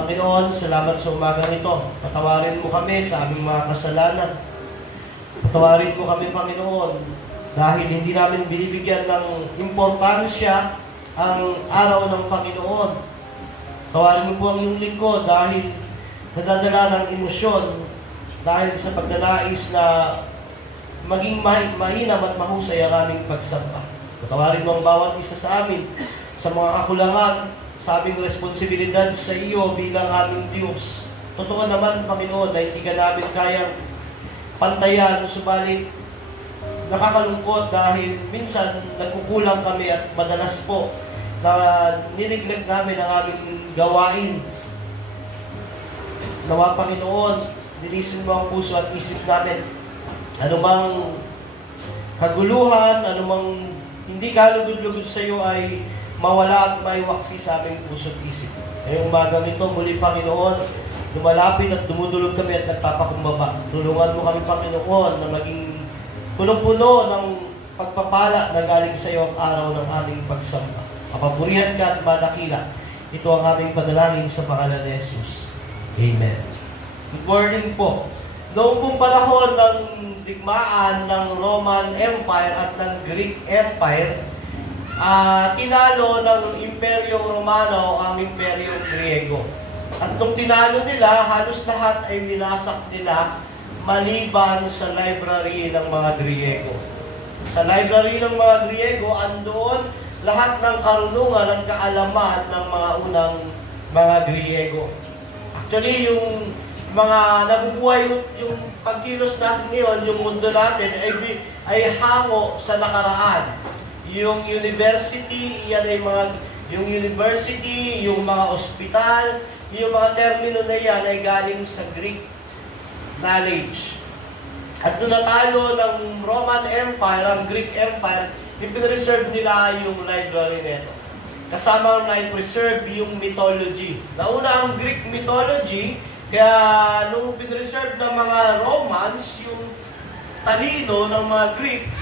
Panginoon, salamat sa umagang ito. Patawarin mo kami sa aming mga kasalanan. Patawarin mo kami, Panginoon, dahil hindi namin binibigyan ng importansya ang araw ng Panginoon. Patawarin mo po ang iyong lingkod dahil nadadala ng emosyon, dahil sa pagnanais na maging mainam at mahusay ang aming pagsamba. Patawarin mo ang bawat isa sa amin sa mga kakulangan, sa aming responsibilidad sa iyo bilang aming Diyos. Totoo naman, Panginoon, na hindi ka namin kayang pantayan, subalit nakakalungkot dahil minsan nagkukulang kami at madalas po na nineglect namin ang aming gawain. Nawa, Panginoon, linisin mo ang puso at isip namin. Ano bang kaguluhan, ano bang hindi kalugod-lugod sa iyo ay mawala at maiwaksi sa aming puso at isip. Ngayong umagang ito, muli, Panginoon, lumalapit at dumudulog kami at nagpapakumbaba. Tulungan mo kami, Panginoon, na maging punong-puno ng pagpapala na galing sa iyo ang araw ng aming pagsamba. Kapapurihan ka at madakila. Ito ang aming padalangin sa pangalan ni Jesus. Amen. Good morning po. Noong pong panahon ng digmaan ng Roman Empire at ng Greek Empire, tinalo ng Imperyong Romano ang Imperyong Griego. At nung tinalo nila, halos lahat ay winasak nila maliban sa library ng mga Griego. Sa library ng mga Griego, andoon lahat ng karunungan at kaalaman ng mga unang mga Griego. Actually, yung mga nabubuhay, yung pagkilos natin ngayon, yung mundo natin ay hango sa nakaraan. Yung university, yung university, yung mga ospital, yung mga termino na yan ay galing sa Greek knowledge. At nung natalo ng Roman Empire, ang Greek Empire, ipinreserve nila yung library nito. Kasama na i-preserve yung mythology. Nauna ang Greek mythology, kaya nung pinreserve ng mga Romans, yung talino ng mga Greeks,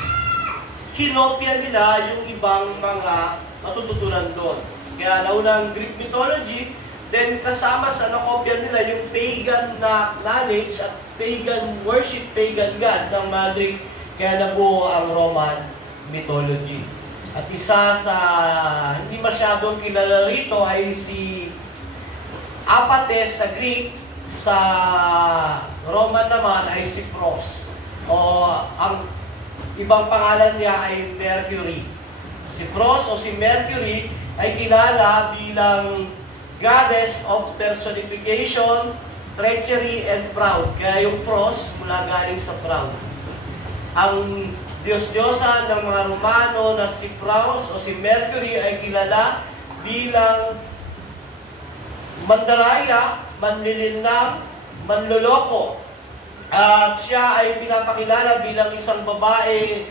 kinopya nila yung ibang mga matututunan doon. Kaya nauna ang Greek mythology, then kasama sa nakopya nila yung pagan na knowledge at pagan worship, pagan god ng mga Greek. Kaya nabuo ang Roman mythology. At isa sa hindi masyadong kilala rito ay si Apates sa Greek, sa Roman naman ay si Pros. O ang ibang pangalan niya ay Mercury. Si Pros o si Mercury ay kilala bilang goddess of personification, treachery, and proud. Kaya yung Pros mula galing sa proud. Ang Diyos-Diyosan ng mga Romano na si Pros o si Mercury ay kilala bilang mandaraya, manlilinlang, manloloko. At siya ay pinapakilala bilang isang babae,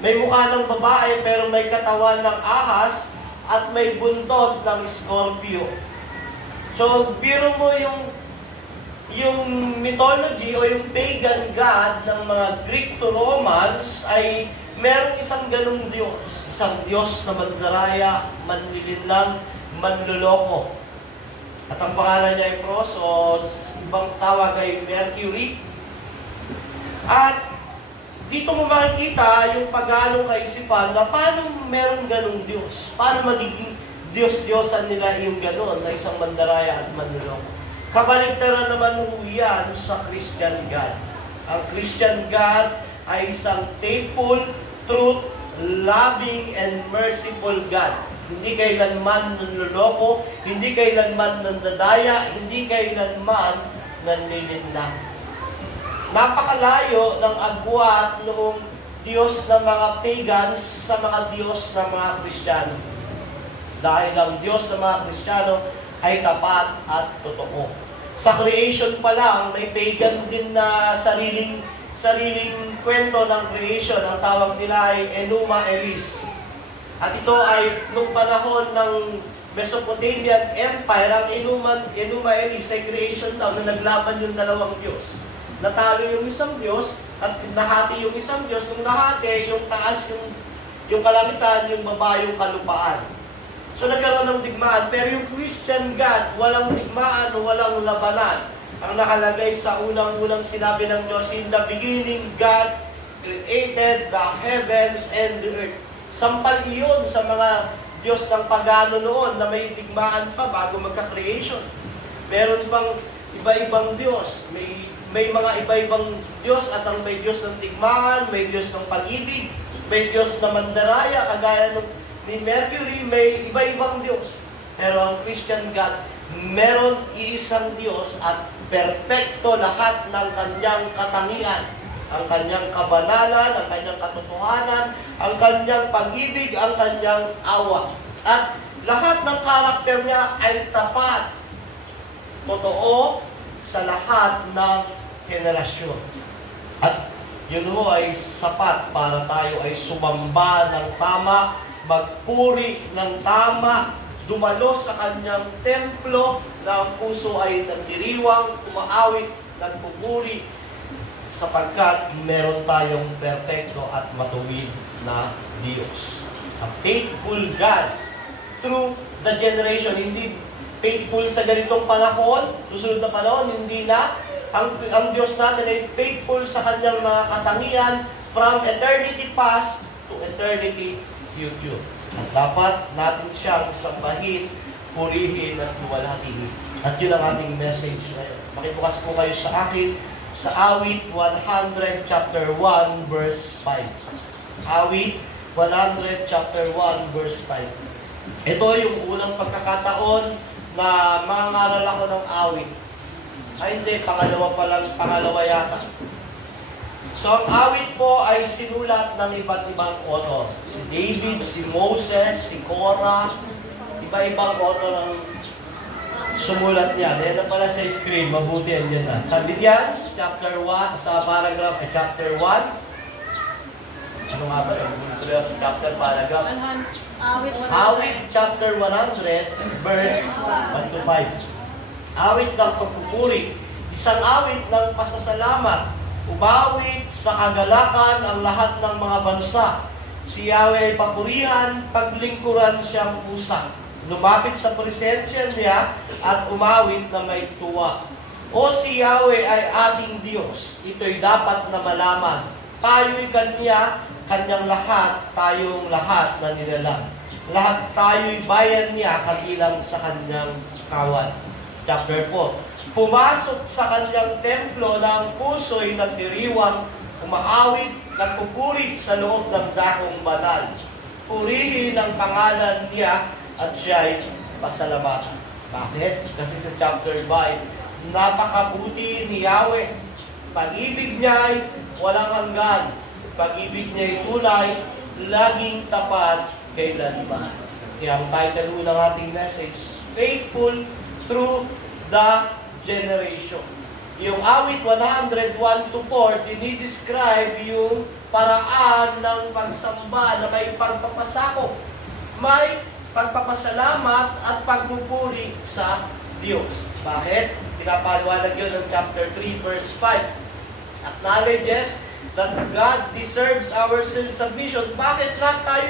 may mukha ng babae pero may katawan ng ahas at may buntot ng Scorpio. So, biro mo yung mythology o yung pagan god ng mga Greek to Romans ay merong isang ganung Diyos. Isang Diyos na mandaraya, manlilinlang, manloloko. At ang pangalan niya ay Pros o ibang tawag ay Mercury. At dito mo makikita yung pagganong kaisipan na paano merong ganung Diyos. Paano magiging Diyos-Diyosan nila yung ganon na isang mandaraya at manloloko. Kabaligtaran naman ho yan sa Christian God. Ang Christian God ay isang faithful, truth, loving, and merciful God. Hindi kailanman nanloloko, hindi kailanman nandadaya, hindi kailanman nanlilinlang. Napakalayo ng agwat noong Diyos ng mga pagans sa mga Diyos ng mga Kristiyano. Dahil ang Diyos ng mga Kristiyano ay tapat at totoo. Sa creation pa lang, may pagan din na sariling kwento ng creation. Ang tawag nila ay Enuma Elis. At ito ay nung panahon ng Mesopotamian Empire, ang Enuma Elis ay creation daw na naglaban yung dalawang Diyos. Natalo yung isang Diyos at nahati yung isang Diyos. Nung nahati, yung taas yung kalamitan, yung baba yung kalupaan. So nagkaroon ng digmaan. Pero yung Christian God, walang digmaan, walang labanan. Ang nakalagay sa unang-unang sinabi ng Diyos, in the beginning, God created the heavens and the earth. Sampal iyon sa mga Diyos ng pagano noon na may digmaan pa bago magka-creation. Meron pang iba-ibang Diyos. May mga iba-ibang Diyos at ang may Diyos ng digmaan, may Diyos ng pag-ibig, may Diyos na mandaraya, kagaya ni Mercury, may iba-ibang Diyos. Pero ang Christian God, meron iisang Diyos at perpekto lahat ng kanyang katangian. Ang kanyang kabanalan, ang kanyang katotohanan, ang kanyang pag-ibig, ang kanyang awa. At lahat ng karakter niya ay tapat. Totoo sa lahat ng henerasyon. At yun ho ay sapat para tayo ay sumamba ng tama, magpuri ng tama, dumalo sa kanyang templo na ang puso ay nagdiriwang, umaawit, nagpupuri, sapagkat meron tayong perfecto at matuwid na Diyos. A faithful God through the generation. Hindi faithful sa ganitong panahon, susunod na panahon, hindi na. Ang Diyos natin ay faithful sa kanyang mga katangian from eternity past to eternity future. At dapat natin siyang sambahin, purihin at luwalhatiin. At yun ang ating message ngayon. Makibukas po kayo sa akin sa Awit 100 chapter 1 verse 5. Awit 100 chapter 1 verse 5. Ito yung unang pagkakataon na mangangaral ako ng awit. Ay hindi, pangalawa yata. So ang awit po ay sinulat ng iba't ibang author. Si David, si Moses, si Korah, iba-ibang author ang sumulat niya. Yan na pala sa screen, mabuti yan na. Sa Bidyans, chapter 1, sa paragraph, chapter 1. Ano nga ba? Sa chapter, paragraph. Awit, chapter 100, verse 1 to 5. Awit ng pagpupuri. Isang awit ng pasasalamat. Umawit sa kagalakan ang lahat ng mga bansa. Si Yahweh ay papurihan, paglingkuran siyang pusa. Lumapit sa presensya niya at umawit na may tuwa. O si Yahweh ay ating Diyos. Ito'y dapat na malaman. Tayo'y Kanya, Kanyang lahat, tayong lahat na nilalang. Lahat tayo'y bayan niya kabilang sa Kanyang kawan. Chapter 4. Pumasok sa Kanyang templo na ang puso'y nagdiriwang, umaawit, nagpupuri sa loob ng dakong banal. Purihin ang pangalan niya at siya'y pasalamatan. Bakit? Kasi sa chapter 5, napakabuti ni Yahweh. Pag-ibig niya ay walang hanggan. Pag-ibig niya ay tunay, laging tapat kailanman. Kaya ang title ng ating message, Faithful Through the Generation. Yung awit 101 to 4, dinidescribe yung paraan ng pagsamba na may pagpapasakop. May pagpapasalamat at pagpupuri sa Diyos. Bakit? Pinapaliwanag yun ng chapter 3, verse 5. Acknowledges that God deserves our submission. Bakit lahat tayo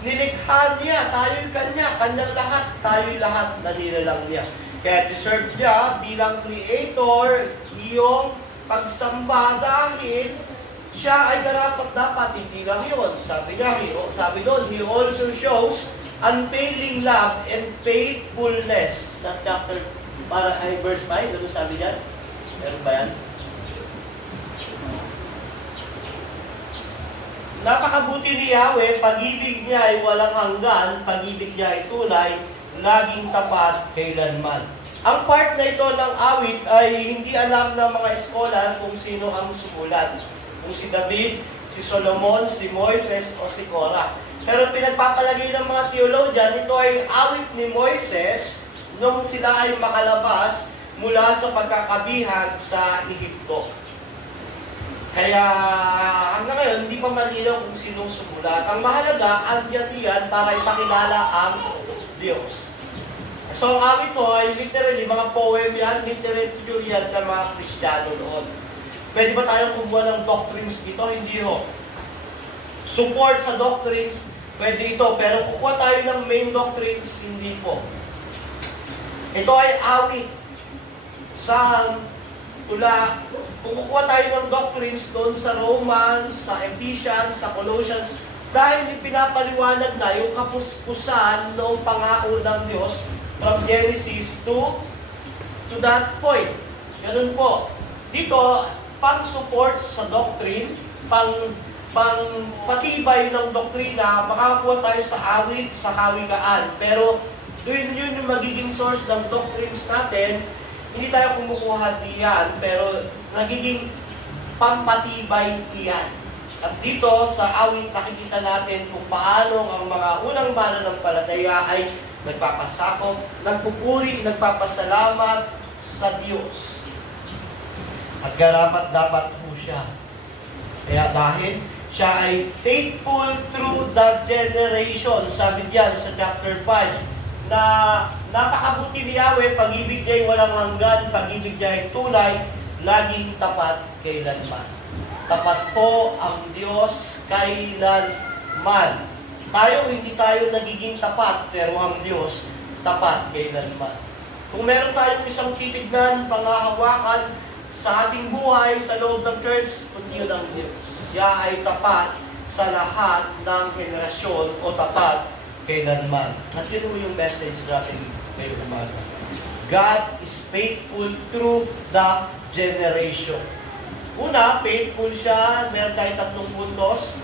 nilikha niya? Tayo'y Kanya, Kanyang lahat. Tayo'y lahat na nilalang niya. Kaya deserve niya bilang creator yung pagsamba dahil siya ay dapat hindi lang yun. Sabi doon, He also shows unfailing love and faithfulness. Sa chapter, verse 5, ano sabi diyan? Meron ba yan? Napakabuti ni Yahweh, pag-ibig niya ay walang hanggan, pag-ibig niya ay tunay, laging tapat kailanman. Ang part na ito ng awit ay hindi alam ng mga eskolar kung sino ang sumulat. Kung si David, si Solomon, si Moises, o si Korah. Pero pinagpapalagay ng mga theologian, ito ay awit ni Moises nung sila ay makalabas mula sa pagkakabihan sa Ehipto. Kaya hanggang ngayon, hindi pa malinaw kung sinong sumulat. Ang mahalaga, andyan yan para ipakilala ang Diyos. So ang awit to ay literally, mga poem yan, literature yan ng mga Kristiyano noon. Pwede ba tayong kumuha ng doctrines dito? Hindi ho. Support sa doctrines, pwede ito. Pero kukuha tayo ng main doctrines, hindi po. Ito ay awit sa tula. Kung kukuha tayo ng doctrines doon sa Romans, sa Ephesians, sa Colossians, dahil ipinapaliwanag na yung kapuspusan noong pangako ng Diyos from Genesis to that point. Ganun po. Dito, pang-support sa doctrine, pang-patibay ng doktrina, makakuha tayo sa awit, sa kawikaan. Pero, yun yung magiging source ng doctrines natin. Hindi tayo kumukuha diyan, pero nagiging pampatibay iyan. At dito, sa awit, nakikita natin kung paano ang mga unang mananampalataya ay nagpapasakop, nagpupuri, nagpapasalamat sa Diyos. At karapat dapat po siya. Kaya dahil siya ay faithful through the generation. Sabi diyan sa chapter 5, na napakabuti ni Yahweh, pag-ibig niya ay walang hanggan, pag-ibig niya ay tunay, laging tapat kailanman. Tapat po ang Diyos kailanman. Tayo, hindi tayo nagiging tapat, pero ang Diyos, tapat kailanman. Kung meron tayong isang titignan, pangahawakan sa ating buhay, sa loob ng church, kundi yun ang Diyos. Siya ay tapat sa lahat ng henerasyon o tapat kailanman. At yun yung message natin ngayong umaga. God is faithful through the generation. Una, faithful siya. Meron tayong tatlong puntos.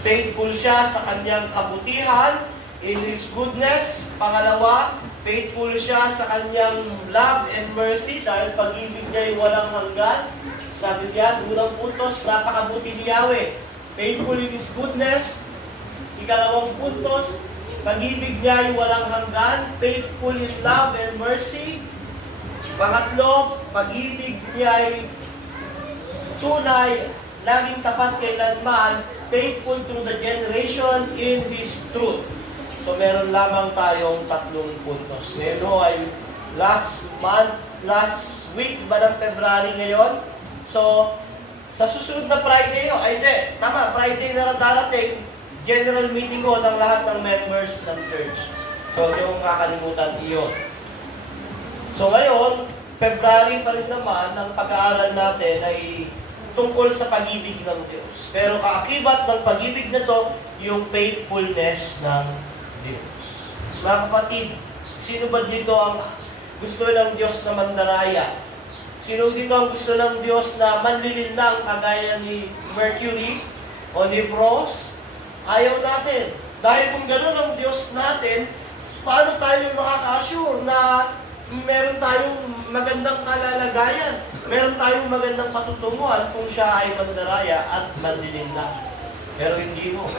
Faithful siya sa kanyang kabutihan, in His goodness. Pangalawa, faithful siya sa kanyang love and mercy dahil pag-ibig niya ay walang hanggan. Sabi niya, unang puntos, napakabuti ni Yahweh. Faithful in His goodness. Ikalawang puntos, pag-ibig niya ay walang hanggan. Faithful in love and mercy. Pangatlo, pag-ibig niya ay tunay, laging tapat kailanman. Faithful through the generation in His truth. So meron lamang tayong tatlong puntos. Ngayon ay last week ba ng February ngayon? So, sa susunod na Friday, Friday na darating, general meeting ko ng lahat ng members ng church. So, yung kakalimutan iyon. So ngayon, February pa rin naman, ang pag-aaral natin ay tungkol sa pag-ibig ng Diyos. Pero kaakibat ng pag-ibig na to, yung faithfulness ng Diyos. Mga kapatid, sino ba dito ang gusto ng Diyos na mandaraya? Sino dito ang gusto ng Diyos na manlilinlang kagaya ni Mercury o ni Frost? Ayaw natin. Dahil kung gano'n ang Diyos natin, paano tayo makaka-assure na meron tayong magandang kalalagayan, meron tayong magandang patutunguhan kung siya ay mandaraya at manlilinlang? Pero hindi mo.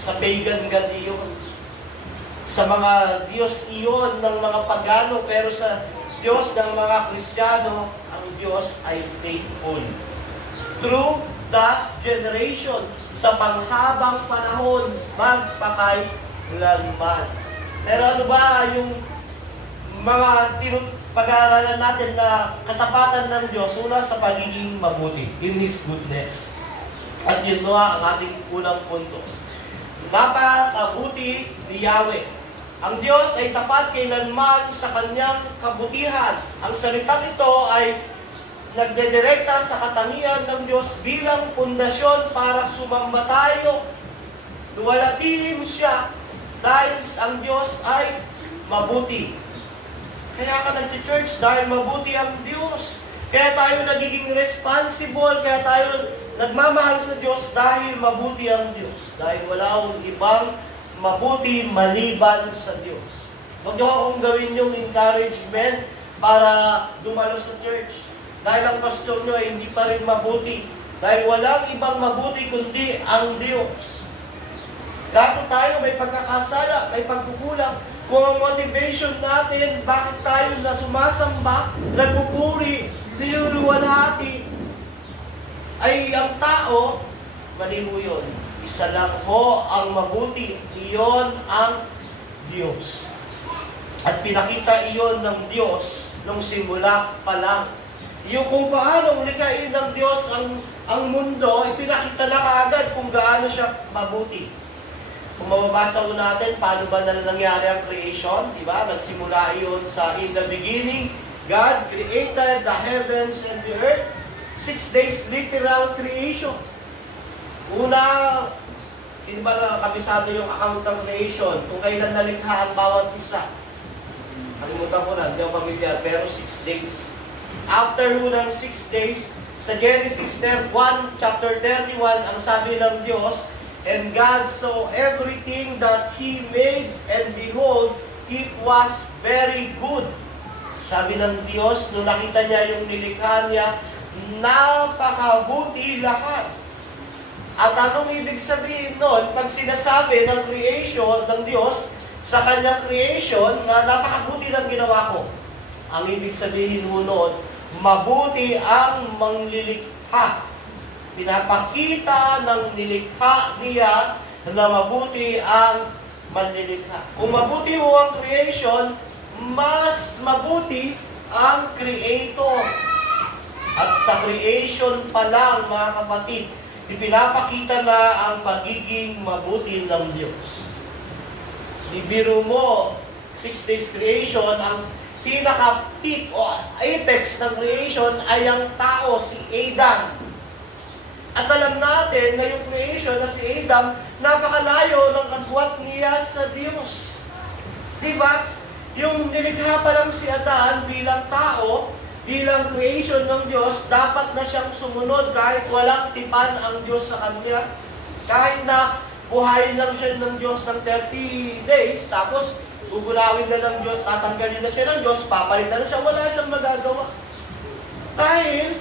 Sa pagan God iyon. Sa mga Diyos iyon ng mga pagano, pero sa Diyos ng mga Kristiyano, ang Diyos ay faithful. Through the generation, sa panghabang panahon, magpakailanman. Pero ano ba yung mga pag-aaralan natin na katapatan ng Diyos? Una, sa pagiging mabuti, in His goodness. At yun nga ang ating unang puntos. Napakabuti ni Yahweh. Ang Diyos ay tapat kailanman sa kanyang kabutihan. Ang salitang ito ay nagdedirekta sa katangian ng Diyos bilang pundasyon para sumamba tayo. Luwalhatihin siya dahil ang Diyos ay mabuti. Kaya ka nag-church dahil mabuti ang Diyos. Kaya tayo nagiging responsible, kaya tayo nagmamahal sa Diyos dahil mabuti ang Diyos. Dahil wala akong ibang mabuti maliban sa Diyos. Huwag niyo akong gawin yung encouragement para dumalo sa church. Dahil ang pastor nyo ay hindi pa rin mabuti. Dahil walang ibang mabuti kundi ang Diyos. Dapat tayo may pagkakasala, may pagkukulang. Kung ang motivation natin, bakit tayo na sumasamba, nagpupuri, niluluwalhati, ay ang tao, maliho yun. Isa lang ho ang mabuti, iyon ang Diyos. At pinakita iyon ng Diyos nung simula pa lang. Yung kung paano likhain ng Diyos ang mundo, ipinakita na kaagad kung gaano siya mabuti. Kung mababasa mo natin, paano ba nangyari ang creation, diba? Nagsimula yun sa in the beginning, God created the heavens and the earth. 6 days literal creation. Una, sino ba nakakabisado yung account ng creation? Kung kailan nalikha ang bawat isa. Kalimutan ko na, hindi ako pamilyar, pero 6 days. After ng 6 days, sa Genesis 1, chapter 31, ang sabi ng Diyos, and God saw everything that He made, and behold, it was very good. Sabi ng Diyos, nung nakita niya yung nilikha niya, napakabuti lahat. At anong ibig sabihin nun, pag sinasabi ng creation ng Diyos, sa kanyang creation, na napakabuti ng ginawa ko. Ang ibig sabihin mo noon, mabuti ang manglilikha. Pinapakita ng nilikha niya na mabuti ang manlilikha. Kung mabuti mo ang creation, mas mabuti ang Creator. At sa creation pa lang, mga kapatid, ipinapakita na ang pagiging mabuti ng Diyos. Ibiro mo, 6 days creation, ang pinaka-peak o apex ng creation ay ang tao, si Adam. At alam natin na yung creation na si Adam, napakalayo ng kagwat niya sa Diyos. Diba? Yung nilikha pa lang si Adan bilang tao, bilang creation ng Diyos, dapat na siyang sumunod kahit walang tipan ang Diyos sa kanya. Kahit na buhayin lang siya ng Diyos ng 30 days, tapos gugulawin na ng Diyos, tatanggalin na siya ng Diyos, papalitan na siya, wala siyang magagawa. Dahil,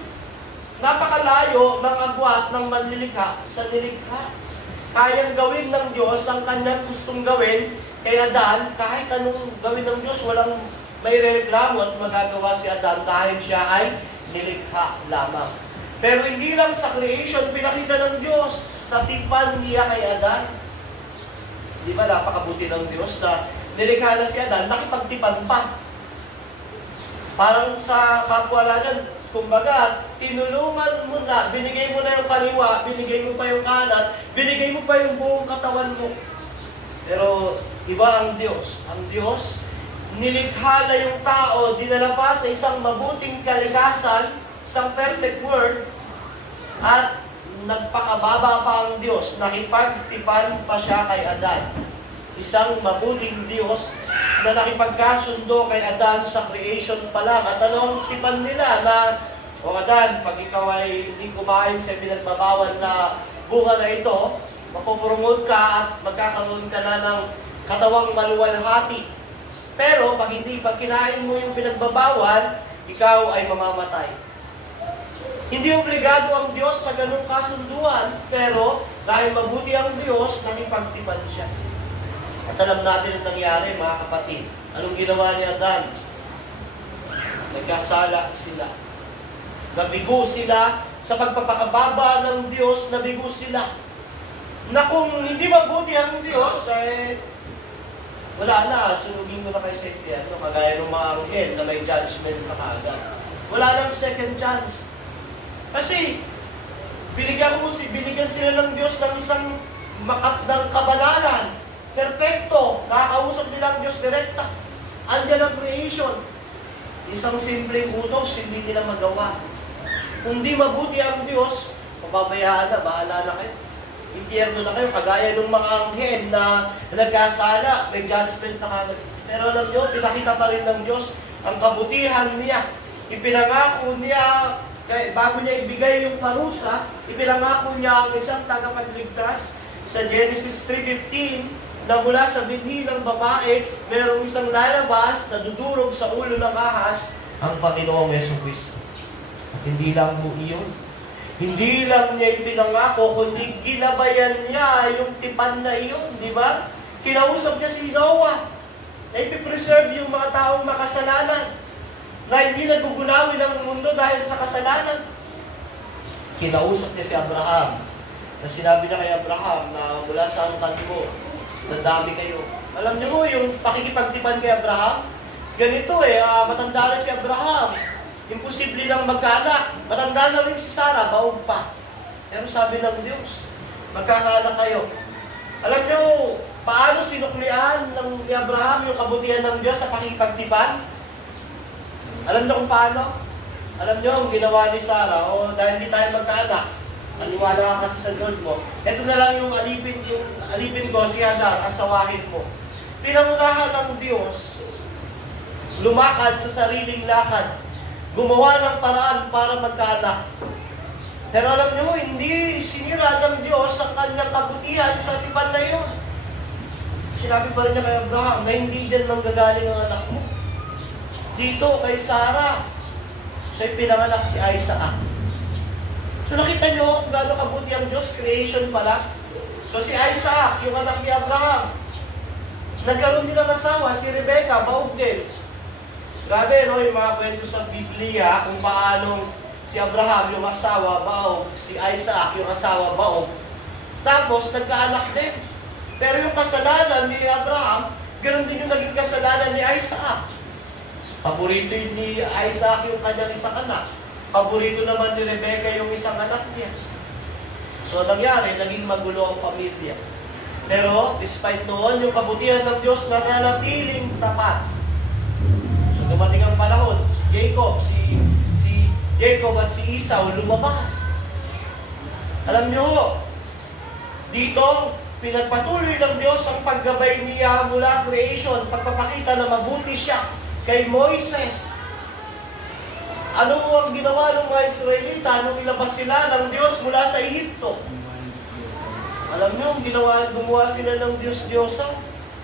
napakalayo ng agwat ng manlilikha sa nilikha. Kayang gawin ng Diyos ang kanyang gustong gawin, kay Adan, kahit anong gawin ng Diyos, walang may reklamo at magagawa si Adan dahil siya ay nilikha lamang. Pero hindi lang sa creation pinakita ng Diyos sa tipan niya kay Adan. Di ba napakabuti ng Diyos na nilikha na si Adan, nakipagtipan pa. Parang sa kapwa natin, kumbaga, tinulungan mo na, binigay mo na yung kaliwa, binigay mo pa yung kanan, binigay mo pa yung buong katawan mo. Pero, iba ang Diyos. Ang Diyos, nilikha na yung tao, dinala pa sa isang mabuting kalikasan, isang perfect world, at nagpakababa pa ang Diyos, nakipagtipan pa siya kay Adan. Isang mabuting Diyos na nakipagkasundo kay Adan sa creation pa lang. At anong tipan nila na, o Adan, pag ikaw ay hindi kumain sa pinagbabawal na bunga na ito, mapupromote ka at magkakaroon ka na ng katawang maluwalhati. Pero pag kinain mo yung pinagbabawal, ikaw ay mamamatay. Hindi obligado ang Diyos sa ganung kasunduan, pero dahil mabuti ang Diyos, nakipagtipan siya. At alam natin ang nangyari, mga kapatid. Anong ginawa niya, Adan? Nagkasala sila. Nabigo sila sa pagpapakababa ng Diyos, nabigo sila. Na kung hindi mabuti ang Diyos, ay wala na, sunugin mo na kay Satan, kagaya ng mga anghel na may judgment na kaagad. Wala nang second chance. Kasi, binigyan sila ng Diyos ng isang makatdang kabanalan. Perfecto, nakakausap nila ang Diyos direkta. Andiyan ang creation. Isang simpleng utos, hindi nila magawa. Kung di mabuti ang Diyos, pababayaan na, bahala na kayo. Impyerno na kayo, kagaya ng mga anghel na nagkasala, may judgment na kagad. Pero alam nyo, pinakita pa rin ng Diyos ang kabutihan niya. Ipinangako niya, bago niya ibigay yung parusa, ipinangako niya ang isang tagapagligtas sa Genesis 3:15, na mula sa binhi ng babae, merong isang lalabas na dudurog sa ulo ng ahas, ang Panginoong Jesucristo. At hindi lang po iyon. Hindi lang niya ipinangako, kundi ginabayan niya yung tipan na iyon, di ba? Kinausap niya si Noah na ipipreserve yung mga taong makasalanan, na hindi nagugulawin ang mundo dahil sa kasalanan. Kinausap niya si Abraham, na sinabi niya kay Abraham na mula sa angkan mo, nadami kayo. Alam niyo yung pakikipagtipan kay Abraham, ganito matanda na si Abraham. Imposible lang magkaanak. Matanda na rin si Sarah, baog pa. Pero sabi ng Diyos, magkakaanak kayo. Alam nyo, paano sinuklian ni Abraham yung kabutihan ng Diyos sa pakipagtipan? Alam nyo kung paano? Alam nyo, ang ginawa ni Sarah, dahil hindi tayo magkaanak, maniwala ka kasi sa Lord mo, ito na lang yung alipin ko, si Hagar, asawahin mo. Pinangunahan ng Diyos, lumakad sa sariling lakad, gumawa ng paraan para magkaanak. Pero alam nyo, hindi sinira ng Diyos ang kanyang kabutihan sa tipan na yun. Sinabi pa rin niya kay Abraham na hindi dyan manggagaling ang anak mo. Dito, kay Sarah, siya'y pinanganak si Isaac. So nakita nyo kung gano'ng kabuti ang Diyos, creation pala. So si Isaac, yung anak ni Abraham, nagkaroon din ng asawa, si Rebecca, baog din. Grabe, no, yung mga kwento sa Biblia, kung paano si Abraham, yung asawa, baog, si Isaac, yung asawa, baog. Tapos, nagkaanak din. Pero yung kasalanan ni Abraham, ganoon din yung naging kasalanan ni Isaac. Paborito ni Isaac yung kanyang isang anak. Paborito naman ni Rebecca yung isang anak niya. So, nangyari, naging magulo ang pamilya. Pero, despite noon, yung kabutihan ng Diyos nananatiling tapat. So, dumating ang panahon, si Jacob at si Esau lumabas. Alam nyo, dito, pinagpatuloy ng Diyos ang paggabay niya mula creation, pagpapakita na mabuti siya kay Moises. Ano ang ginawa ng mga Israelita nung ilabas sila ng Diyos mula sa Ehipto? Alam nyo, gumawa sila ng Diyos-Diyosa.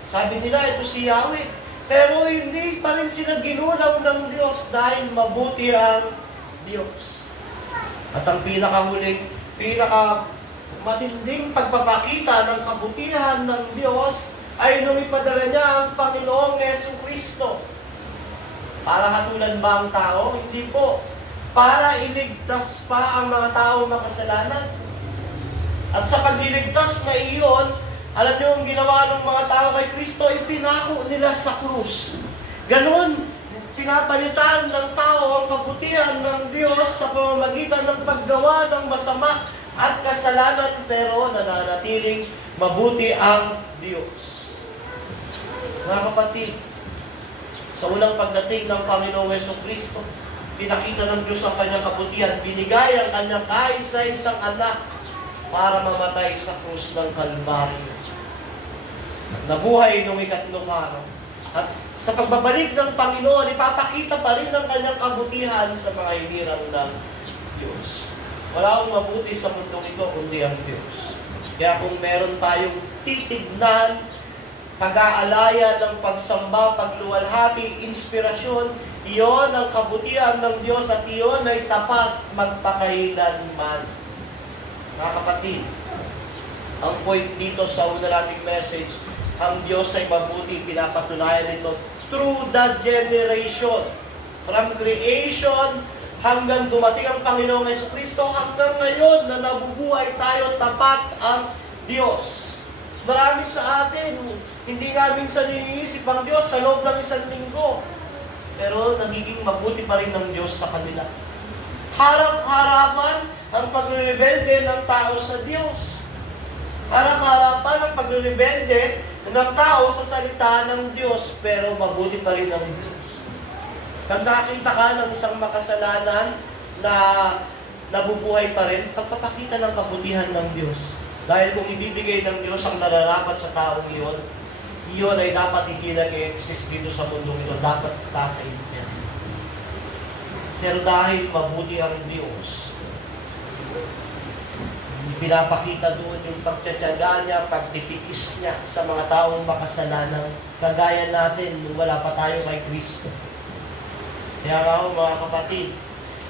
Sabi nila, ito si Yahweh. Pero hindi pa rin sila ginunaw ng Diyos dahil mabuti ang Diyos. At ang matinding pagpapakita ng kabutihan ng Diyos ay nung ipadala niya ang Panginoong Jesucristo. Para hatulan ba ang tao? Hindi po. Para iligtas pa ang mga taong makasalanan. At sa pagliligtas na iyon, alam niyo ang ginawa ng mga tao kay Kristo, ipinako nila sa krus. Ganon, pinapalitan ng tao ang kabutihan ng Diyos sa pamamagitan ng paggawa ng masama at kasalanan, pero nananatiling mabuti ang Diyos. Mga kapatid, sa unang pagdating ng Panginoong Jesucristo, pinakita ng Diyos ang kanyang kabutihan, binigay ang kanyang kaisa-isang anak para mamatay sa krus ng Kalbaryo. Nabuhay nung ikatlong araw. At sa pagbabalik ng Panginoon, ipapakita pa rin ang kanyang kabutihan sa mga hinirang ng Diyos. Wala akong mabuti sa mundong ito, kundi ang Diyos. Kaya kung meron tayong titignan, pag-aalaya ng pagsamba, pagluwalhati, inspirasyon, iyon ang kabutihan ng Diyos at iyon ay tapat magpakailanman. Mga kapatid, ang point dito sa una nating message, ang Diyos ay mabuti, pinapatunayan nito through the generation. From creation hanggang dumating ang Panginoong Jesucristo, hanggang ngayon na nabubuhay tayo, tapat ang Diyos. Marami sa atin, hindi namin sa iniisip ang Diyos sa loob ng isang linggo. Pero nagiging mabuti pa rin ng Diyos sa kanila. Harap-harapan ang pagrebelde ng tao sa Diyos. Harap-harapan ang pagrebelde ng tao sa salita ng Diyos, pero mabuti pa rin ang Diyos. Kung nakakita ka ng isang makasalanan na nabubuhay pa rin, pagpapakita ng kabutihan ng Diyos. Dahil kung ibibigay ng Diyos ang nararapat sa taong iyon, iyon ay dapat hindi nag-exist dito sa mundong ito, dapat sa impyerno. Pero dahil mabuti ang Diyos, pinapakita doon yung pagtsatsaga niya, pagtitiis niya sa mga taong makasalanan, kagaya natin nung wala pa tayo kay Kristo. Kaya nga ho, mga kapatid,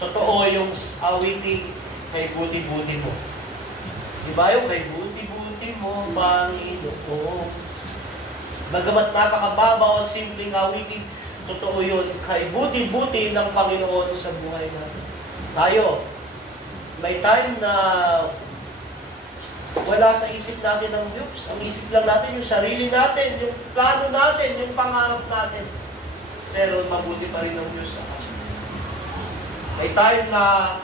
totoo yung awiting kay buti-buti mo. Diba yung kay buti-buti mo, Panginoon? Bagamat napakababaw at simpleng awitin, totoo yun, kay buti-buti ng Panginoon sa buhay natin. Tayo, may time na wala sa isip natin ng Diyos. Ang isip lang natin yung sarili natin, yung plano natin, yung pangarap natin. Pero mabuti pa rin ang Diyos sa atin. May time na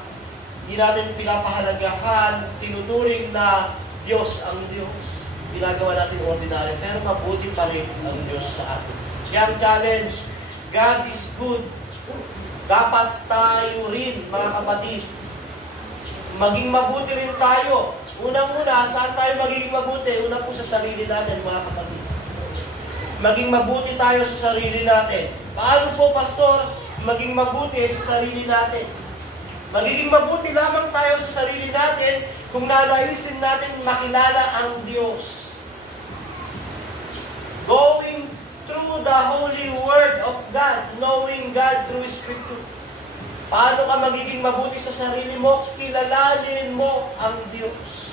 hindi natin pinapahalagahan, tinuturing na Diyos ang Diyos. Ginagawa natin ordinary, pero mabuti pa rin ang Diyos sa atin. Kaya ang challenge, God is good. Dapat tayo rin, mga kapatid, maging mabuti rin tayo. Unang-una, saan tayo magiging mabuti? Una po sa sarili natin, mga kapatid. Maging mabuti tayo sa sarili natin. Paano po, Pastor, maging mabuti sa sarili natin? Magiging mabuti lamang tayo sa sarili natin kung nalaisin natin makilala ang Diyos. Going through the holy word of God, knowing God through Scripture. Paano ka magiging mabuti sa sarili mo? Kilalanin mo ang Diyos.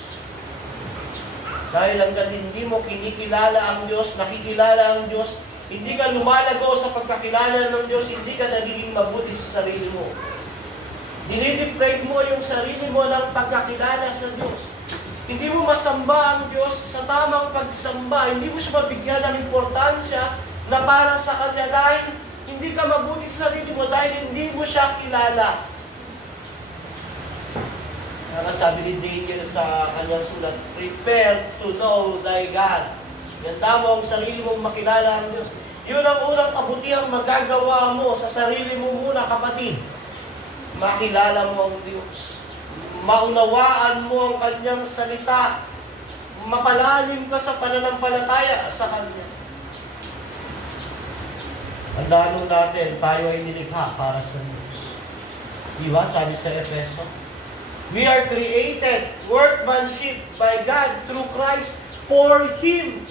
Dahil hanggang hindi mo kinikilala ang Diyos, nakikilala ang Diyos, hindi ka lumalago sa pagkakilala ng Diyos, hindi ka nagiging mabuti sa sarili mo. Dinideprave mo yung sarili mo ng pagkakilala sa Diyos. Hindi mo masamba ang Diyos sa tamang pagsamba. Hindi mo siya mabigyan ng importansya na para sa Kanya dahil hindi ka mabuti sa sarili mo dahil hindi mo siya kilala. Sabi ni Daniel sa kanyang sulat, prepare to know thy God. Yan tamo ang sarili mong makilala ang Diyos. Yun ang unang kabutihang magagawa mo sa sarili mo muna, kapatid. Makilala mo ang Diyos. Maunawaan mo ang Kanyang salita. Mapalalim ka sa pananampalataya sa Kanya. Tandaan natin, tayo ay nilikha para sa Diyos. Diba? Sabi sa Efeso, we are created, workmanship by God through Christ for Him.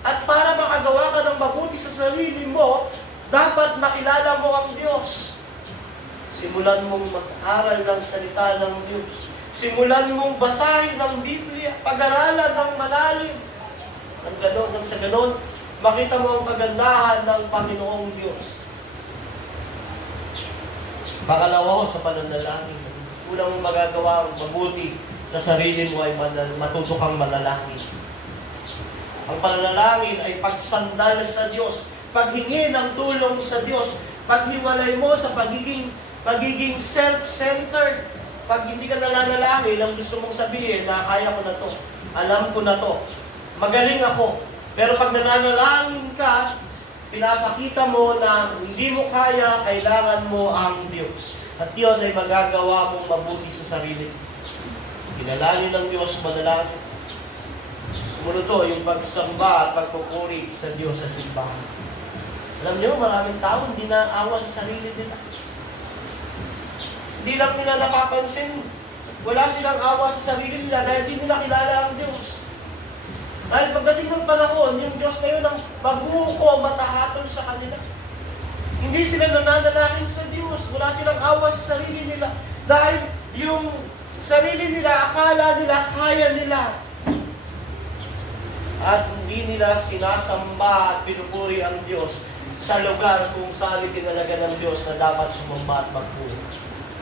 At para makagawa ka ng mabuti sa sarili mo, dapat makilala mo ang Diyos. Simulan mong mag-aral ng salita ng Diyos. Simulan mong basahin ng Biblia, pag-aralan ng malalim. Nang sa ganon, makita mo ang kagandahan ng Panginoong Diyos. Pangalawa sa pananalangin. Unang mong magagawa ang mabuti sa sarili mo ay matuto kang manalangin. Ang pananalangin ay pagsandal sa Diyos, paghingi ng tulong sa Diyos, paghiwalay mo sa pagiging self-centered. Pag hindi ka nananalangin, ang gusto mong sabihin na kaya ko na to, alam ko na to, magaling ako. Pero pag nananalangin ka, pinapakita mo na hindi mo kaya, kailangan mo ang Diyos. At yun ay magagawa mong mabuti sa sarili. Kinalangin ng Diyos, manalangin. Sumunod to, yung pagsamba at pagpupuri sa Diyos sa simbahan. Alam niyo, maraming tao hindi naawa sa sarili nila. Hindi lang nila napapansin. Wala silang awa sa sarili nila dahil hindi nila kilala ang Diyos. Dahil pagdating ng panahon, yung Diyos na yun ang maghuko, matahatol sa kanila. Hindi sila nananalangin sa Diyos. Wala silang awa sa sarili nila. Dahil yung sarili nila, akala nila, kaya nila. At hindi nila sinasamba at pinupuri ang Diyos sa lugar kung saan itinalaga ng Diyos na dapat sumamba at magpuri.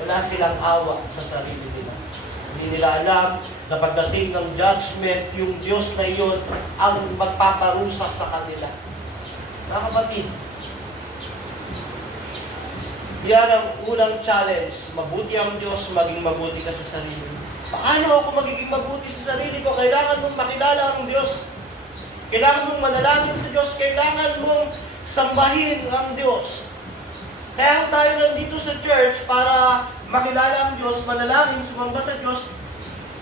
Wala silang awa sa sarili nila. Hindi nila alam na pagdating ng judgment, yung Diyos na iyon ang magpaparusa sa kanila. Mga kapatid, yan ang unang challenge. Mabuti ang Diyos, maging mabuti ka sa sarili. Paano ako magiging mabuti sa sarili ko? Kailangan mong makilala ang Diyos. Kailangan mong manalangin sa Diyos. Kailangan mong sambahin ang Diyos. Kaya tayo nandito sa church para makilala ang Diyos, manalangin, sumamba sa Diyos,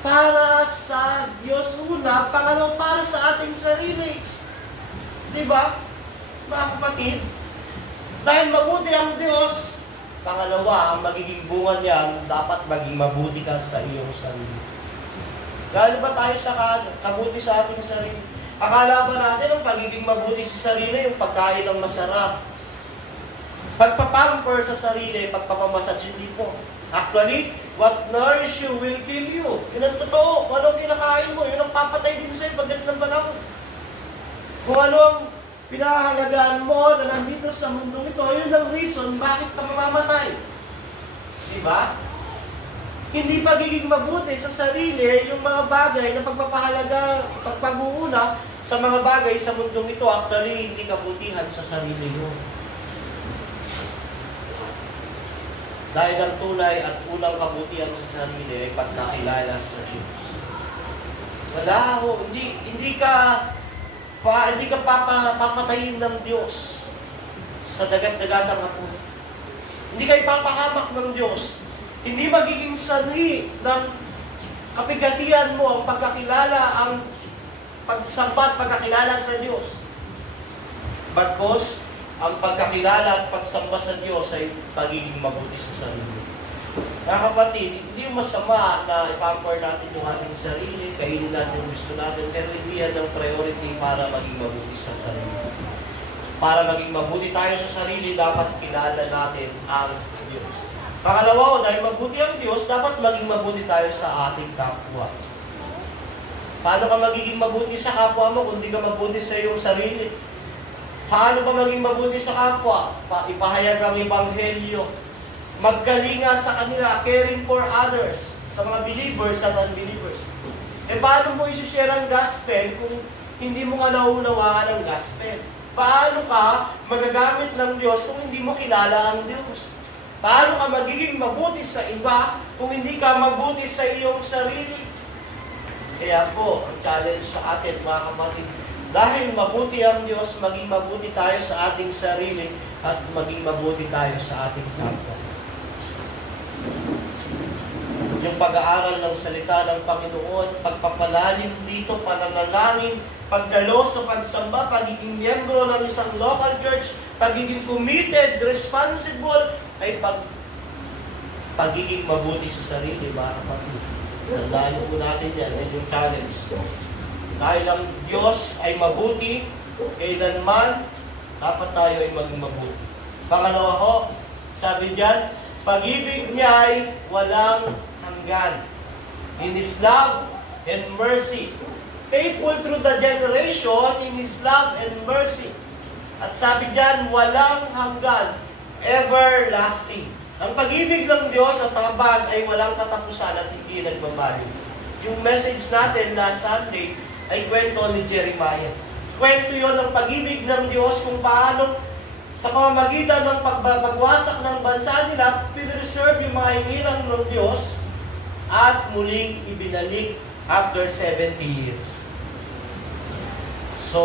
para sa Diyos una, pangalaw para sa ating sarili. Diba? Mga kapatid, dahil mabuti ang Diyos, pangalawa, ang magiging bunga niya, dapat maging mabuti ka sa iyong sarili. Gaano ba tayo sa kabuti sa ating sarili? Akala ba natin ang pagiging mabuti sa sarili, yung pagkain ng masarap? Pagpapamper sa sarili, pagpapamassage, hindi po. Actually, what nourish you will kill you. Yun ang totoo. Kung anong kinakain mo, yun ang papatay din sa'yo pagdating ng panahon. Kung ano ang pinahalagaan mo na nandito sa mundong ito, yun ang reason bakit ka mamamatay. Diba? Hindi pagiging mabuti sa sarili yung mga bagay na pagpapahalaga, pagpag-uuna sa mga bagay sa mundong ito, actually, hindi kabutihan sa sarili mo. Dahil ang tunay at unang kabutihan sa sarili ay pagkakilala sa Diyos. Wala ho, hindi ka papatayin ng Diyos sa dagat-dagatang apoy. Hindi ka ipapahamak ng Diyos. Hindi magiging sanhi ng kapigatian mo ang pagkakilala, ang pagsambat, pagkakilala sa Diyos. Bagkos, ang pagkakilala at pagsamba sa Diyos ay pagiging mabuti sa sarili. Mga kapatid, hindi masama na ipamper natin yung ating sarili, kainin natin yung gusto natin, pero hindi yan ang priority para maging mabuti sa sarili. Para maging mabuti tayo sa sarili, dapat kilala natin ang Diyos. Pangalawa, dahil mabuti ang Diyos, dapat maging mabuti tayo sa ating kapwa. Paano ka magiging mabuti sa kapwa mo kung di ka mabuti sa iyong sarili? Paano ba maging mabuti sa kapwa? Ipahayag ang Ebanghelyo. Magkalinga sa kanila, caring for others, sa mga believers at unbelievers. Paano mo isi-share ang gospel kung hindi mo ka naunawaan ang gospel? Paano ka magagamit ng Diyos kung hindi mo kilala ang Diyos? Paano ka magiging mabuti sa iba kung hindi ka mabuti sa iyong sarili? Kaya po, ang challenge sa atin, mga kapatid, dahil mabuti ang Diyos, maging mabuti tayo sa ating sarili at maging mabuti tayo sa ating kapwa. Yung pag-aaral ng salita ng Panginoon, pagpapalalim dito, pananalangin, pagdalo sa pagsamba, pagiging miyembro ng isang local church, pagiging committed, responsible, ay pagiging mabuti sa sarili, mga kapatid. Tandaan po natin yan, yan yung challenge. Dahil ang Diyos ay mabuti, kailanman, dapat tayo ay maging mabuti. Pangalawa ho, sabi diyan, pag-ibig niya ay walang hanggan. In His love and mercy. Faithful through the generation in His love and mercy. At sabi diyan, walang hanggan. Everlasting. Ang pag-ibig ng Diyos at habag ay walang katapusan at hindi nagbabago. Yung message natin na Sunday ay kwento ni Jeremiah. Kwento yon ng pag-ibig ng Diyos kung paano sa pamamagitan ng pagbabagwasak ng bansa nila, pinreserve yung mga hinirang ng Diyos at muling ibinalik after 70 years. So,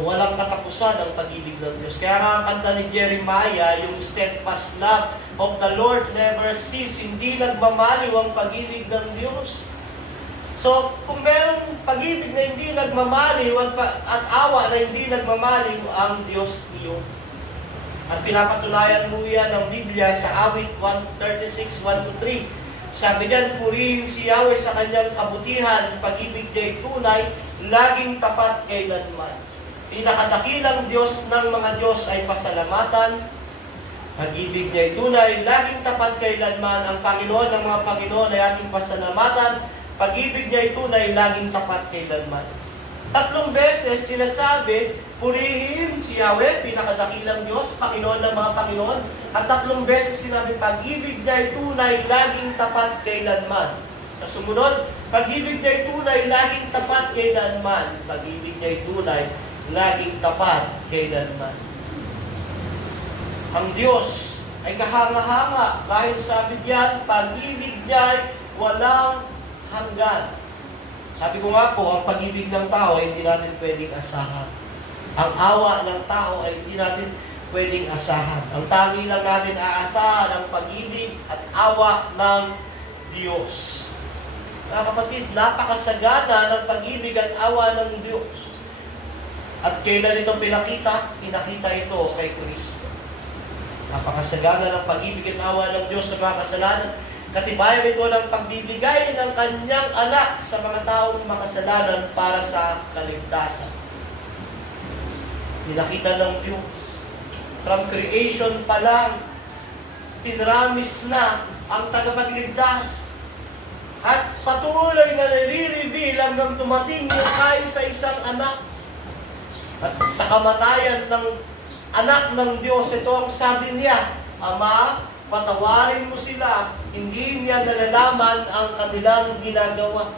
walang katapusan ang pag-ibig ng Diyos. Kaya nga ang kanta ni Jeremiah, yung steadfast love of the Lord never cease. Hindi nagmamaliw ang pag-ibig ng Diyos. So, kung merong pag-ibig na hindi nagmamaliw at awa na hindi nagmamaliw, ang Diyos iyo. At pinapatunayan mo yan ng Biblia sa awit 136, 1-3. Sabi diyan, purihin si Yahweh sa kanyang kabutihan, pag-ibig niya'y tunay, laging tapat kailanman. Pinakadakilang Diyos ng mga Diyos ay pasalamatan, pag-ibig niya'y tunay, laging tapat kailanman. Ang Panginoon ng mga Panginoon ay ating pasalamatan, pag-ibig niya'y tunay, laging tapat kailanman. 3 beses sinasabi, purihin si Yahweh, pinakadakilang Diyos, Panginoon ng mga Panginoon. At 3 beses sinabi, pag-ibig niya'y tunay, laging tapat kailanman. Sa sumunod, pag-ibig niya'y tunay, laging tapat kailanman. Pag-ibig niya'y tunay, laging tapat kailanman. Ang Diyos ay kahanga-hanga dahil sabi diyan, pag-ibig niya'y walang hanggan. Sabi ko nga po, ang pag-ibig ng tao ay hindi natin pwedeng asahan. Ang awa ng tao ay hindi natin pwedeng asahan. Ang tangi lang natin aasahan ang pag-ibig at awa ng Diyos. Mga kapatid, napakasagana ng pag-ibig at awa ng Diyos. At kailan ito pinakita? Pinakita ito kay Kristo. Napakasagana ng pag-ibig at awa ng Diyos sa mga kasalanan. Katibayan ito ng pagbibigay ng kanyang anak sa mga taong makasalanan para sa kaligtasan. Pinakita ng Diyos. From creation pa lang, pinramis na ang tagapagligtas. At patuloy na nire-reveal hanggang dumating yung kaisa-isang anak. At sa kamatayan ng anak ng Diyos, ito ang sabi niya, Ama, patawarin mo sila, hindi niya nalalaman ang kanilang ginagawa.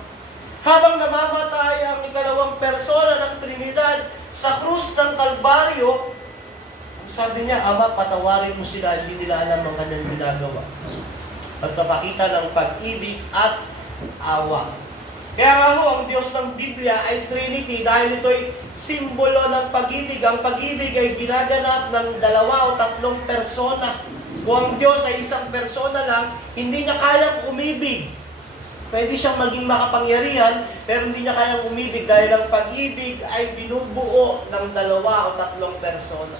Habang namamatay ang ikalawang persona ng Trinidad sa krus ng Kalbaryo, Sabi niya, Ama, patawarin mo sila, hindi nila alam ang kanyang ginagawa. Pagpapakita ng pag-ibig at awa. Kaya nga ho, ang Diyos ng Biblia ay Trinity dahil ito'y simbolo ng pag-ibig. Ang pag-ibig ay ginaganap ng 2 o 3 persona. Kung ang Diyos ay isang persona lang, hindi niya kayang umibig. Pwede siyang maging makapangyarihan, pero hindi niya kayang umibig dahil ang pag-ibig ay binubuo ng 2 o 3 persona.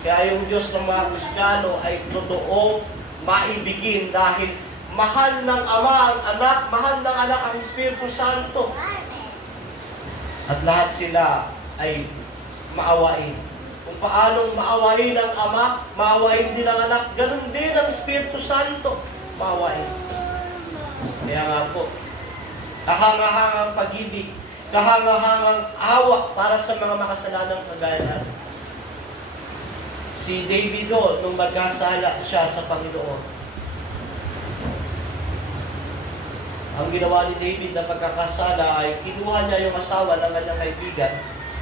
Kaya yung Diyos ng mga Kristiyano ay totoo maibigin dahil mahal ng Ama ang Anak, mahal ng Anak ang Espiritu Santo. At lahat sila ay maawain. Kung paanong maawain ang Ama, maawain din ang Anak, ganun din ang Espiritu Santo, maawain. Kaya nga po, kahangahangang pag-ibig, kahangahangang awa para sa mga makasalanang kagaya natin. Si David nung magkasala siya sa Panginoon, ang ginawa ni David na pagkakasala ay kinuha niya yung asawa ng kanyang kaibigan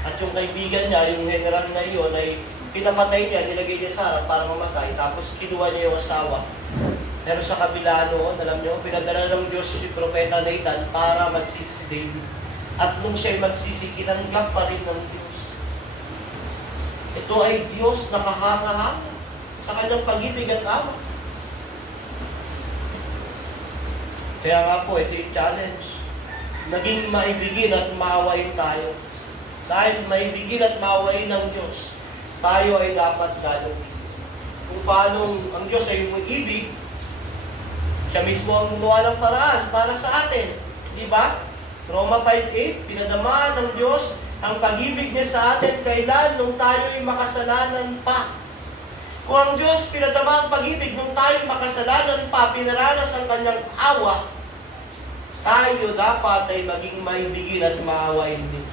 at yung kaibigan niya, yung general na iyon, ay pinapatay niya, nilagay niya sa harap para mamatay, tapos kinuha niya yung asawa. Pero sa kabila noon, alam niyo, pinadala ng Diyos si Propeta Nathan para magsisi si David. At nung siya'y magsisi, kinanggap pa rin ng Diyos. Ito ay Diyos na kahanga-hanga sa kanyang pag-ibig at awa. Kaya nga po, ito yung challenge. Naging maibigin at maawain tayo. Dahil maibigin at maawain ng Diyos, tayo ay dapat galong. Kung paano ang Diyos ay umibig, siya mismo ang gumawa ng paraan para sa atin. Di ba? Roma 5:8, pinadamaan ng Diyos ang pag-ibig niya sa atin kailan nung tayo ay makasalanan pa. Kung ang Diyos pinadama ang pag-ibig nung tayo makasalanan pa, pinaranas ang kanyang awa, tayo dapat ay maging maibigin at maawain din.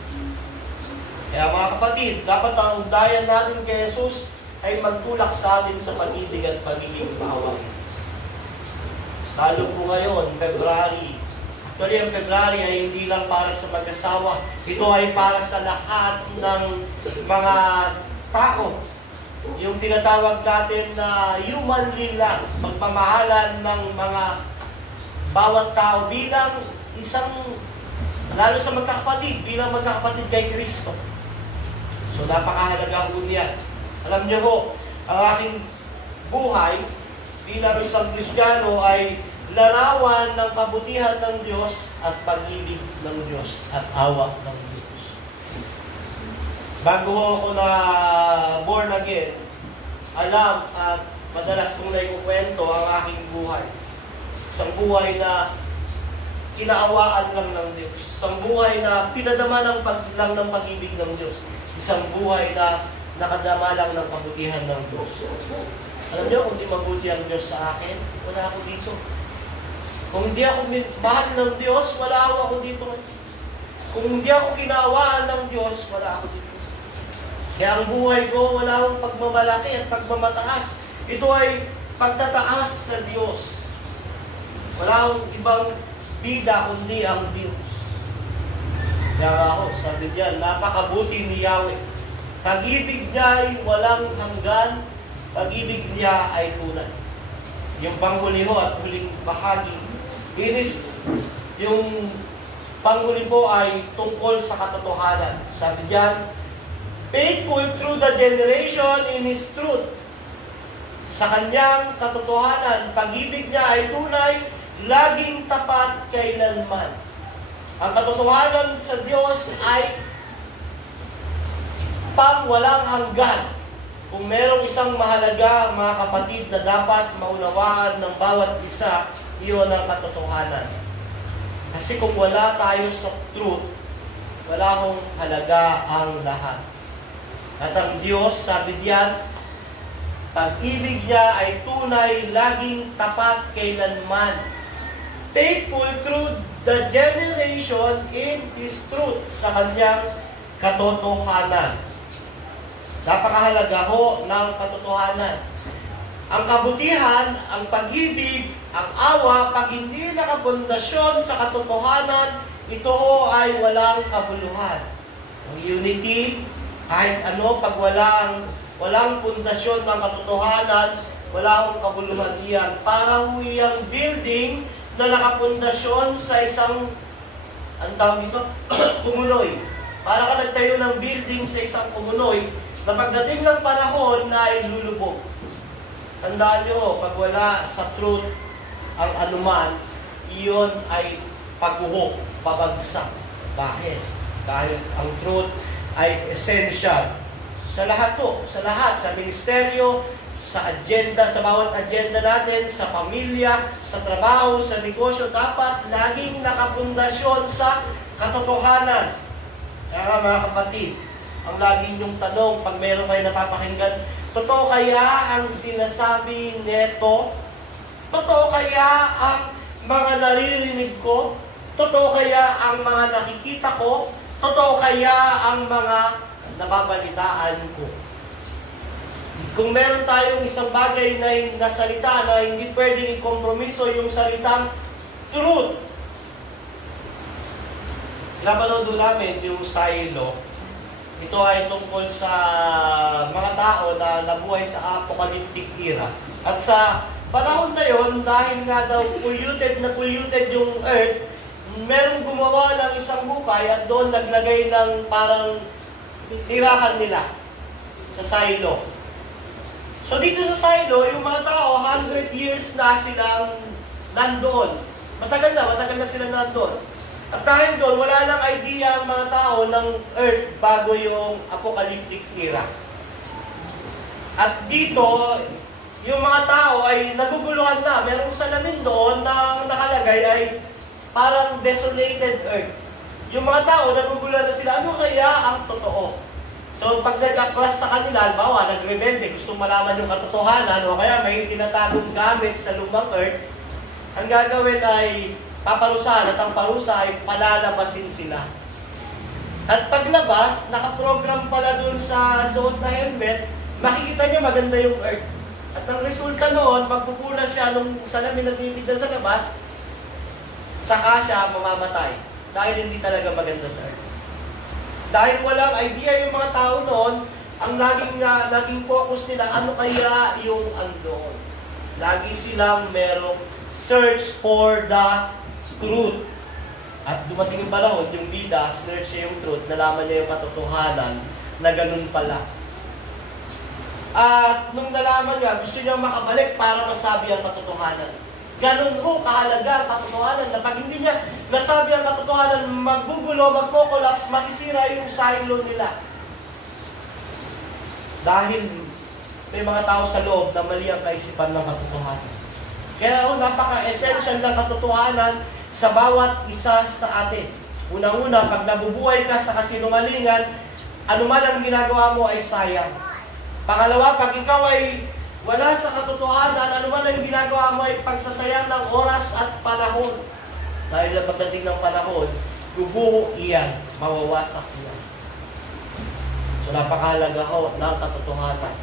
Kaya mga kapatid, dapat ang ugnayan natin kay Jesus ay magtulak sa atin sa pag-ibig at pagiging maawain. Lalo po ngayon, February. Actually, ang February ay hindi lang para sa mag-asawa. Ito ay para sa lahat ng mga tao. Yung tinatawag natin na humanly lang, pagpamahalan ng mga bawat tao bilang isang, lalo sa magkakapatid, bilang magkakapatid kay Kristo. So, napakahalaga po niyan. Alam niyo ho, ang aking buhay bilang isang Kristiyano ay larawan ng kabutihan ng Diyos at pag-ibig ng Diyos at awa ng Diyos. Bago ako na born again, alam at madalas kong naikukwento ang aking buhay. Isang buhay na kinaawaan lang ng Diyos. Isang buhay na pinadama lang ng pag-ibig ng Diyos. Isang buhay na nakadama lang ng kabutihan ng Diyos. Alam niyo, kung di mabuti ang Diyos sa akin, wala ako dito. Kung hindi ako mahal ng Diyos, wala ako dito. Kung hindi ako kinaawaan ng Diyos, wala ako dito. Kaya ang buhay ko, wala akong pagmamalaki at pagmamataas. Ito ay pagtataas sa Diyos. Wala akong ibang bida kundi ang Diyos. Kaya nga ako, sabi niya, napakabuti ni Yahweh. Pag-ibig niya ay walang hanggan, pag-ibig niya ay tunay. Yung panghuli ho at huling bahagi, yung panghuli po ay tungkol sa katotohanan. Sabi diyan, faithful through the generation in His truth. Sa kanyang katotohanan, pag-ibig niya ay tunay, laging tapat kailanman. Ang katotohanan sa Diyos ay pang walang hanggan. Kung merong isang mahalaga, mga kapatid, na dapat maunawaan ng bawat isa, iyon ang katotohanan. Kasi kung wala tayo sa truth, wala akong halaga ang lahat. At ang Diyos, sabi diyan, pag-ibig niya ay tunay, laging tapat kailanman. Faithful through the generation in His truth, sa kanyang katotohanan. Napakahalaga ho ng katotohanan. Ang kabutihan, ang pag-ibig, ang awa, pag hindi nakapundasyon sa katotohanan, ito ay walang kabuluhan. Ang unity, kahit ano, pag walang walang pundasyon ng katotohanan, wala akong kabuluhan iyan. Para iyang building na nakapundasyon sa isang, ang tawag dito, kumunoy. Para ka nagtayo ng building sa isang kumunoy, na pagdating ng panahon na ay lulubog. Tandaan nyo, pag wala sa truth ang anuman, iyon ay pagbuhok, pabagsak. Dahil ang truth ay essential sa lahat to, sa lahat, sa ministeryo, sa agenda, sa bawat agenda natin, sa pamilya, sa trabaho, sa negosyo, dapat laging nakapundasyon sa katotohanan. Kaya nga mga kapatid, ang laging yung tanong, pag meron kayo napapakinggan, totoo kaya ang sinasabi neto? Totoo kaya ang mga naririnig ko? Totoo kaya ang mga nakikita ko? Totoo kaya ang mga nababalitaan ko? Kung meron tayong isang bagay na salita na hindi pwedeng i-kompromiso yung salitang truth. Napanood namin yung silo. Ito ay tungkol sa mga tao na nabuhay sa apocalyptic era. At sa panahon na yon, dahil nga daw polluted yung earth, merong gumawa ng isang hukay at doon naglagay ng parang tirahan nila sa silo. So dito sa silo, yung mga tao, 100 years na silang nandoon. Matagal na silang nandoon. At dahil doon, wala nang idea ang mga tao ng earth bago yung apocalyptic era. At dito, yung mga tao ay naguguluhan na. Merong salamin doon na nakalagay ay parang desolated earth. Yung mga tao, naguguluhan na sila, ano kaya ang totoo? So pag nag-class sa kanila, halimbawa, nag-rebelde, gustong malaman yung katotohanan, o kaya may tinatagong gamit sa lumang earth, ang gagawin ay paparusahan at ang parusa ay palalabasin sila. At paglabas, nakaprogram pala dun sa suot na helmet, makikita niya maganda yung earth. At ang resulta noon, magpupunas siya nung salamin na tinitignan sa labas, saka siya mamamatay. Dahil hindi talaga maganda sa earth. Dahil walang idea yung mga tao noon, ang naging focus nila, ano kaya yung andoon. Lagi silang merong search for the truth. At dumating yung panahon, yung bida, search niya yung truth, nalaman niya yung katotohanan na ganun pala. At nung nalaman niya, gusto niya makabalik para masabi ang katotohanan. Ganun ho, kahalaga ang katotohanan na pag hindi niya nasabi ang katotohanan, maggugulo, magko-collapse, masisira yung silo nila. Dahil may mga tao sa loob na mali ang kaisipan ng katotohanan. Kaya napaka-essential ng katotohanan sa bawat isa sa atin. Unang-una, pag nabubuhay ka sa kasinungalingan, anuman ang ginagawa mo ay sayang. Pangalawa, pag ikaw ay wala sa katotohanan, anuman ang ginagawa mo ay pagsasayang ng oras at panahon. Dahil na pagdating ng panahon, guguho iyan, mawawasak iyan. So napakahalaga ho ng katotohanan.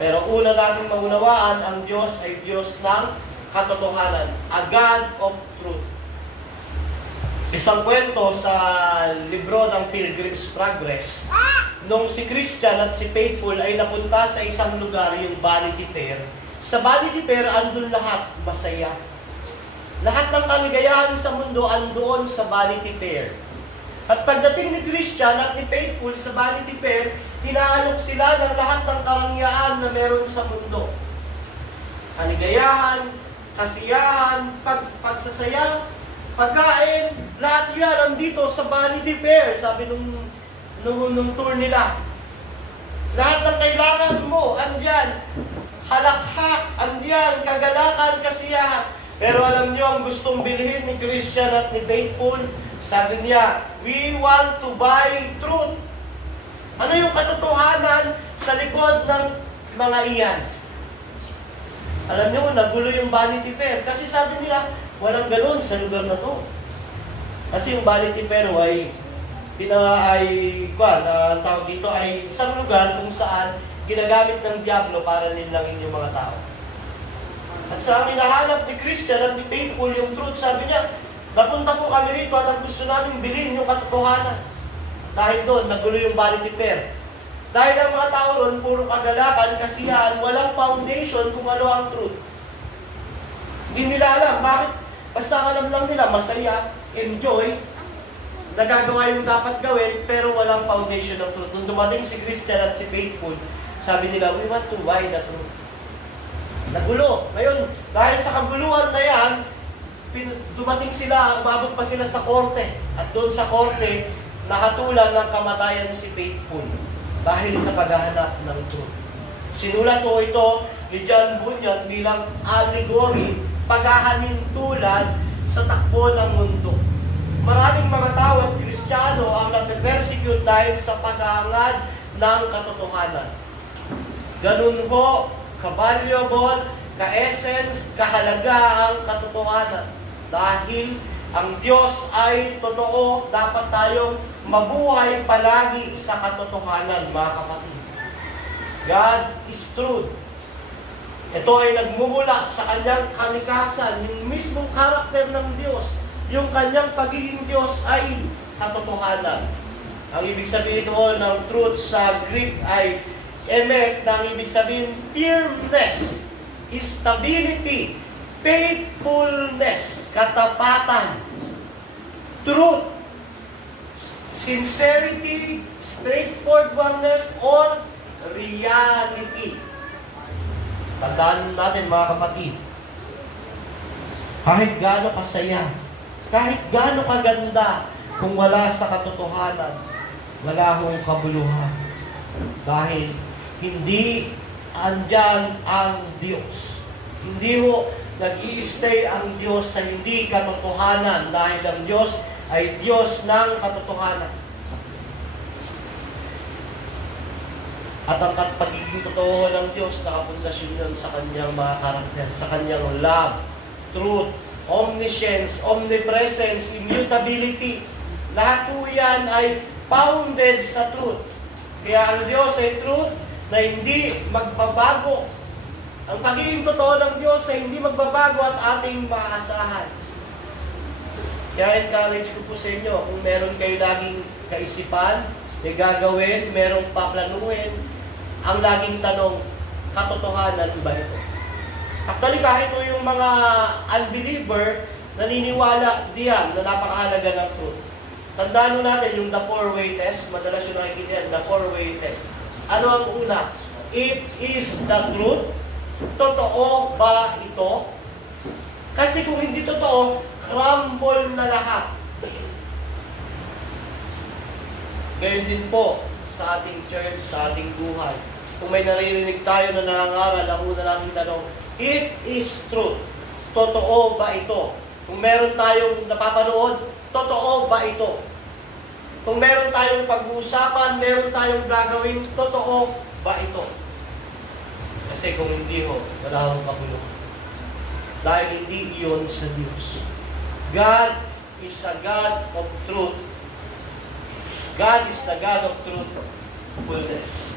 Pero una natin maunawaan, ang Diyos ay Diyos ng katotohanan. A God of truth. Isang kwento sa libro ng Pilgrim's Progress. Nung si Christian at si Faithful ay napunta sa isang lugar, yung Vanity Fair. Sa Vanity Fair, andun lahat, masaya. Lahat ng kaligayahan sa mundo andoon sa Vanity Fair. At pagdating ni Christian at ni Faithful sa Vanity Fair, hinaalok sila ng lahat ng karangyaan na meron sa mundo. Kaligayahan, kasiyahan, pagsasaya, pagkain, lahat yan andito sa Vanity Fair, sabi nung tour nila. Lahat ng kailangan mo, andyan. Halakhak, andyan, kagalakan, kasiyahan. Pero alam niyo, ang gustong bilhin ni Christian at ni Faithful, sabi niya, we want to buy truth. Ano yung katotohanan sa likod ng mga iyan? Alam niyo, nagulo yung Vanity Fair. Kasi sabi nila, walang ganun sa lugar na to. Kasi yung Vanity Fair ang tawag dito ay isang lugar kung saan ginagamit ng Diablo para linlangin yung mga tao. At sa amin nahanap ni Christian at ni Faithful yung truth, sabi niya, napunta po kami rito at ang gusto namin bilhin yung katotohanan. Dahil doon, nagulo yung Vanity Fair. Dahil ang mga tao ron, puro kagalakan, kasiyahan, walang foundation kung ano ang truth. Hindi nila alam. Bakit? Basta alam lang nila, masaya, enjoy, nagagawa yung dapat gawin, pero walang foundation ng truth. Nung dumating si Christian at si Faithful, sabi nila, we want to buy the truth. Nagulo. Ngayon, dahil sa kaguluhan na yan, dumating sila, umabot pa sila sa korte. At doon sa korte, nakatulan ng kamatayan si Faithful dahil sa paghahanap ng truth. Sinulat ko ito ni John Bunyan bilang allegory, paghahalintulad sa takbo ng mundo. Maraming mga tao at Kristiyano ang nag-persecute dahil sa paghahangad ng katotohanan. Ganun po, ka-valuable, ka-essence, kahalaga ang katotohanan. Dahil ang Diyos ay totoo, dapat tayong mabuhay palagi sa katotohanan, mga kapatid. God is truth. Ito ay nagmumula sa kanyang kalikasan, yung mismong karakter ng Diyos, yung kanyang pagiging Diyos ay katotohanan. Ang ibig sabihin mo ng truth sa Greek ay emet, na ang ibig sabihin firmness, stability, faithfulness, katapatan, truth, sincerity, straightforwardness, or reality. Tandaan natin, mga kapatid, kahit gaano kasaya, kahit gaano kaganda, kung wala sa katotohanan, wala hong kabuluhan. Dahil hindi andyan ang Diyos. Hindi ho nag-i-stay ang Diyos sa hindi katotohanan, dahil ang Diyos ay Diyos ng katotohanan. At ang pagiging totoo ng Diyos, nakapundasyon yun sa kanyang mga karakter, sa kanyang love, truth, omniscience, omnipresence, immutability. Lahat po yan ay founded sa truth. Kaya ang Diyos ay truth na hindi magbabago. Ang pagiging totoo ng Diyos ay hindi magbabago at ating maasahan. Kaya encourage ko po sa inyo, kung meron kayo laging kaisipan, may gagawin, merong paplanuhin, ang laging tanong, katotohanan ba ito? Actually, kahit po yung mga unbeliever, naniniwala diyan na napakahalaga ng truth. Tandaan mo natin yung the four-way test, madalas yung nakikita yan, the four-way test. Ano ang una? It is the truth. Totoo ba ito? Kasi kung hindi totoo, crumble na lahat. Gayon din po sa ating church, sa ating buhay. Kung may naririnig tayo na nangangaral, ang una natin tanong, it is truth. Totoo ba ito? Kung meron tayong napapanood, totoo ba ito? Kung meron tayong pag-uusapan, meron tayong gagawin, totoo ba ito? Kasi kung hindi ho, wala akong kapulong. Dahil hindi iyon sa Diyos. God is a God of truth. God is the God of truthfulness.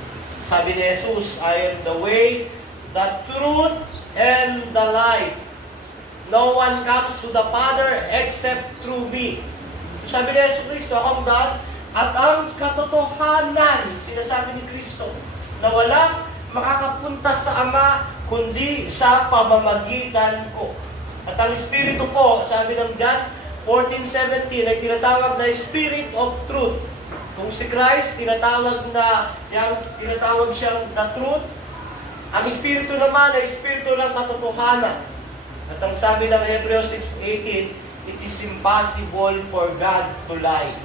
Sabi ni Jesus, I am the way, the truth, and the life. No one comes to the Father except through me. Sabi ni Jesus Kristo, akong God, at ang katotohanan, sinasabi ni Kristo, na wala makakapunta sa Ama, kundi sa pamamagitan ko. At ang Espiritu po, sabi ng John 14:17, ay tinatawag na Spirit of Truth. Kung si Christ, tinatawag siyang the truth. Ang Espiritu naman ay Espiritu ng katotohanan. At ang sabi ng Hebrews 6:18, it is impossible for God to lie.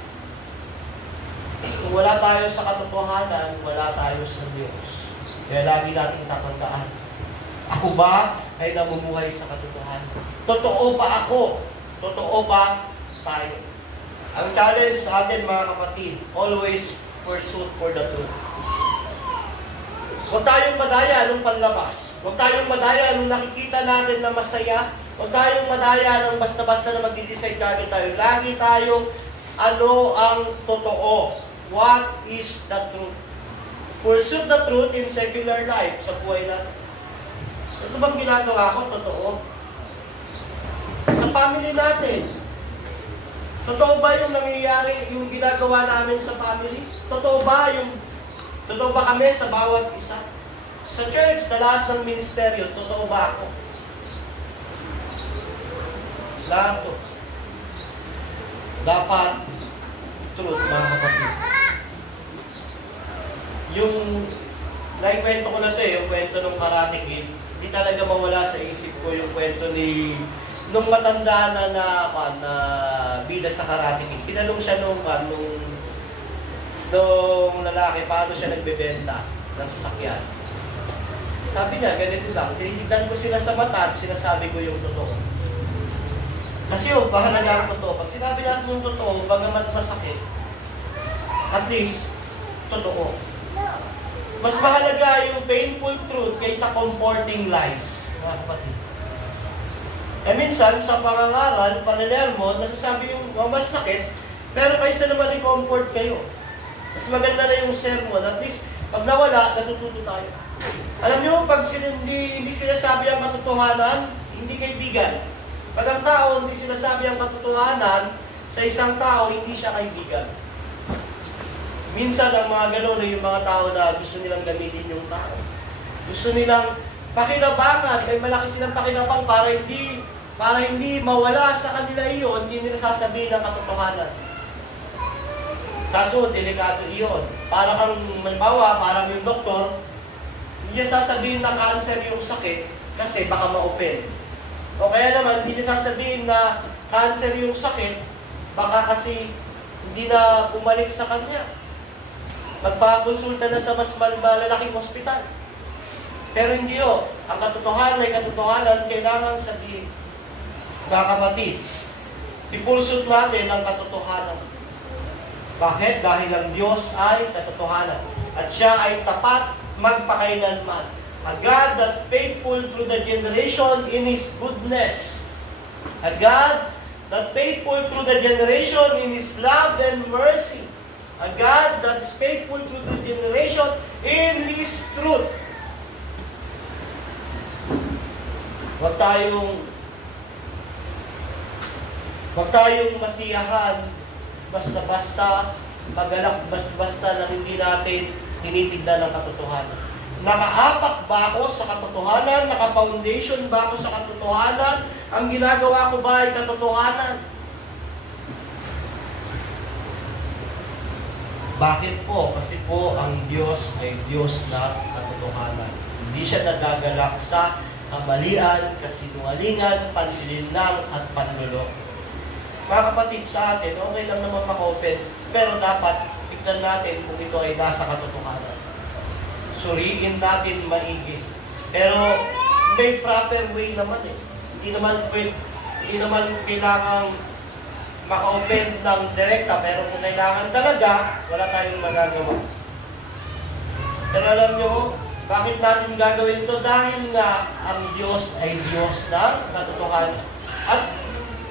Kung wala tayo sa katotohanan, wala tayo sa Diyos. Kaya lagi natin tatandaan, ako ba ay namumuhay sa katotohanan? Totoo ba ako? Totoo ba tayo? Ang challenge sa atin, mga kapatid, always pursue for the truth. Huwag tayong madaya nung panlabas. Huwag tayong madaya nung nakikita natin na masaya. Huwag tayong madaya nung basta-basta na mag-decide natin tayo. Lagi tayong ano ang totoo. What is the truth? Pursue the truth in secular life, sa buhay natin. Ito bang ginagawa ko? Totoo. Sa family natin, totoo ba yung nangyayari, yung ginagawa namin sa family? Totoo ba yung Totoo ba kami sa bawat isa? Sa church, sa lahat ng ministeryo, totoo ba ako? Lahat to. Dapat, truth, mga kapatid. Yung, naikwento ko na to yung kwento ng Karate Kid, hindi talaga mawala sa isip ko yung kwento ni, nung matanda na bida sa Karate Kid. Tinanong siya nung lalaki, paano siya nagbebenta ng sasakyan. Sabi niya, ganito lang, tinitignan ko sila sa mata at sinasabi ko yung totoo. Kasi yung bahalaga ang totoo. Pag sinabi natin yung totoo, bagamat masakit, at least, totoo. Mas mahalaga yung painful truth kaysa comforting lies. Mga kapatid. Minsan, sa pangangaral, pananelmo, nasasabi yung mas sakit, pero kaysa naman i-comfort kayo. Mas maganda na yung sermon, at least, pag nawala, natututo tayo. Alam niyo, pag hindi sinasabi ang katotohanan, hindi kaibigan. Pag ang tao hindi sinasabi ang katotohanan, sa isang tao, hindi siya kaibigan. Minsan, ang mga gano'n ay yung mga tao na gusto nilang gamitin yung tao. Gusto nilang pakinabangan, may malaki silang pakinabang para hindi mawala sa kanila iyon, hindi nila sasabihin ang katotohanan. Kaso, delikado iyon. Para kang, halimbawa, parang yung doktor, hindi niya sasabihin na cancer yung sakit kasi baka ma-open. O kaya naman, hindi niya sasabihin na cancer yung sakit baka kasi hindi na bumalik sa kanya. Magpakonsulta na sa mas malalaking ospital. Pero hindi o. Ang katotohanan ay katotohanan, kailangan sabihin. Mga kapatid, ipulsot natin ang katotohanan. Bakit? Dahil ang Diyos ay katotohanan. At siya ay tapat magpakailanman. A God that faithful through the generation in His goodness. A God that faithful through the generation in His love and mercy. A God that is faithful through the generation in His truth. Huwag tayong masiyahan basta-basta, magalak basta-basta na hindi natin tinitignan ang katotohanan. Nakaapak ba ako sa katotohanan? Naka-foundation ba ako sa katotohanan? Ang ginagawa ko ba ay katotohanan? Bakit po? Kasi po ang Diyos ay Diyos na katotohanan. Hindi siya nagagalak sa kamalian, kasinungalingan, panlilinlang at panluloko. Mga kapatid sa atin, okay lang naman maka-open, pero dapat tignan natin kung ito ay nasa katotohanan. Suriin natin maigi. Pero may proper way naman eh. Hindi naman kailangang maka-open ng direkta, pero kung kailangan talaga, wala tayong magagawa. Pero alam nyo, bakit natin gagawin ito? Dahil nga ang Diyos ay Diyos ng katotohanan. At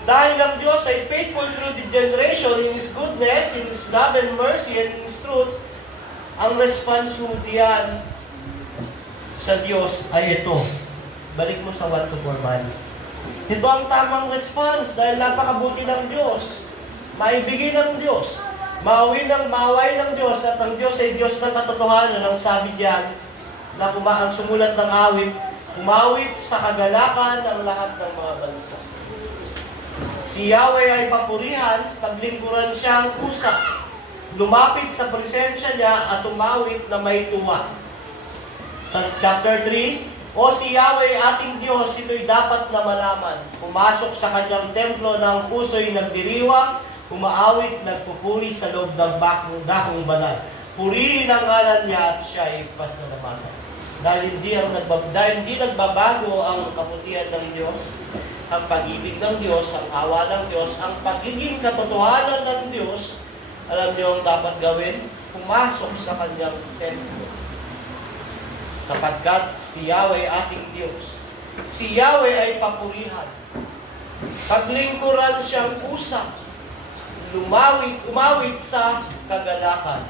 dahil ang Diyos ay faithful through the generation in His goodness, in His love and mercy, and in His truth, ang response mo diyan sa Diyos ay ito. Balik mo sa 1 to 4 man. Ito ang tamang response dahil napakabuti ng Diyos. Maibigay ng Diyos. Maaway ng Diyos at ang Diyos ay Diyos ng katotohanan. Ang sabi diyan, na ang sumulat ng awit, umawit sa kagalakan ng lahat ng mga bansa. Si Yahweh ay papurihan, paglingkuran siya ang pusa. Lumapit sa presensya niya at umawit na may tuwa. Sa chapter 3, O si Yahweh ating Diyos, ito'y dapat na malaman. Pumasok sa kanyang templo ng puso'y nagdiriwang, umaawit, nagpupuri sa loob ng dakong banal. Purihin ang ngalan niya at siya ay pasalamatan. Dahil hindi nagbabago ang kaputihan ng Diyos, ang pag-ibig ng Diyos, ang awa ng Diyos, ang pagiging katotohanan ng Diyos, alam niyo ang dapat gawin? Pumasok sa kanyang templo. Sapagkat si Yahweh ating Diyos. Si Yahweh ay papurihan. Paglingkuran siyang pusa. Umawit sa kagalakan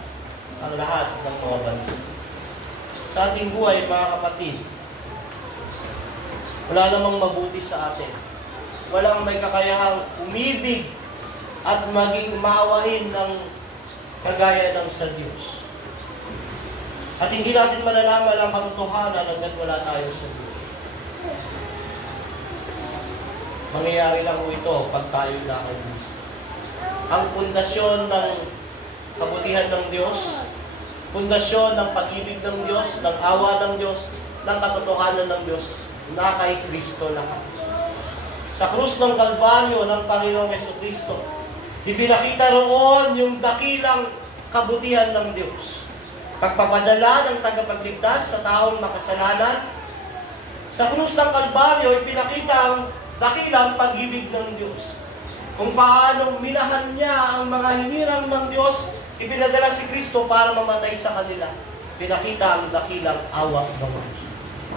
ang lahat ng mga bansa. Sa ating buhay, mga kapatid, wala namang mabuti sa atin. Walang may kakayahang umibig at maging umawain ng kagaya ng sa Diyos. At hindi natin malalaman ang katotohanan hanggat wala tayo sa buhay. Mangyayari lang po ito pag tayo na kay Kristo. Ang pundasyon ng kabutihan ng Diyos, pundasyon ng pag-ibig ng Diyos, ng awa ng Diyos, ng katotohanan ng Diyos, na kay Kristo lang. Sa krus ng Kalbaryo ng Panginoong Jesucristo, ipinakita roon yung dakilang kabutihan ng Diyos. Pagpapadala ng tagapagligtas sa taong makasalanan. Sa krus ng Kalbaryo, ipinakita ang dakilang pag-ibig ng Diyos. Kung paano minahan niya ang mga hinirang ng Diyos, ipinadala si Kristo para mamatay sa kanila. Pinakita ang dakilang awa ng Diyos.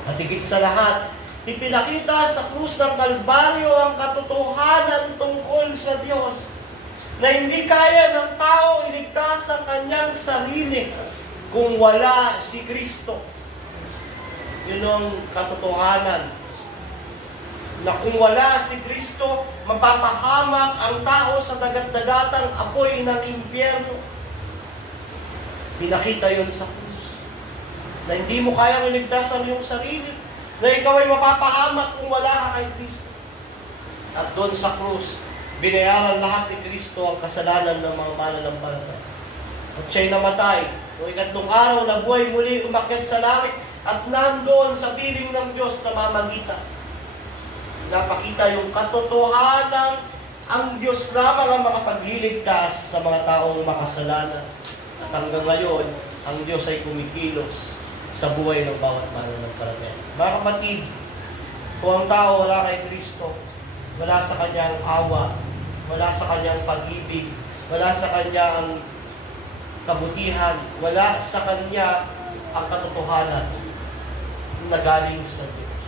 At higit sa lahat, ipinakita sa krus ng Kalbaryo ang katotohanan tungkol sa Diyos, na hindi kaya ng tao iligtas ang kanyang sarili kung wala si Kristo. Yun ang katotohanan. Na kung wala si Kristo, mapapahamak ang tao sa dagat-dagatang apoy ng impyerno. Pinakita yun sa krus. Na hindi mo kayang iligtas ang iyong sarili. Na ikaw ay mapapahamak kung wala ka kay Kristo. At doon sa krus, binayaran lahat ni Kristo ang kasalanan ng mga mananampalataya. At siya'y namatay. Noong ikatlong araw, nabuhay muli, umakyat sa langit, at nandoon sa piling ng Diyos na mamagitan. Napakita yung katotohanan, ang Diyos lamang ang makapagliligtas sa mga taong makasalanan. At hanggang ngayon, ang Diyos ay kumikilos sa buhay ng bawat mananampalataya. Mga kapatid, kung ang tao wala kay Kristo, wala sa kanyang awa, wala sa kanyang pag-ibig, wala sa kanyang kabutihan, wala sa kanya ang katotohanan na galing sa Diyos.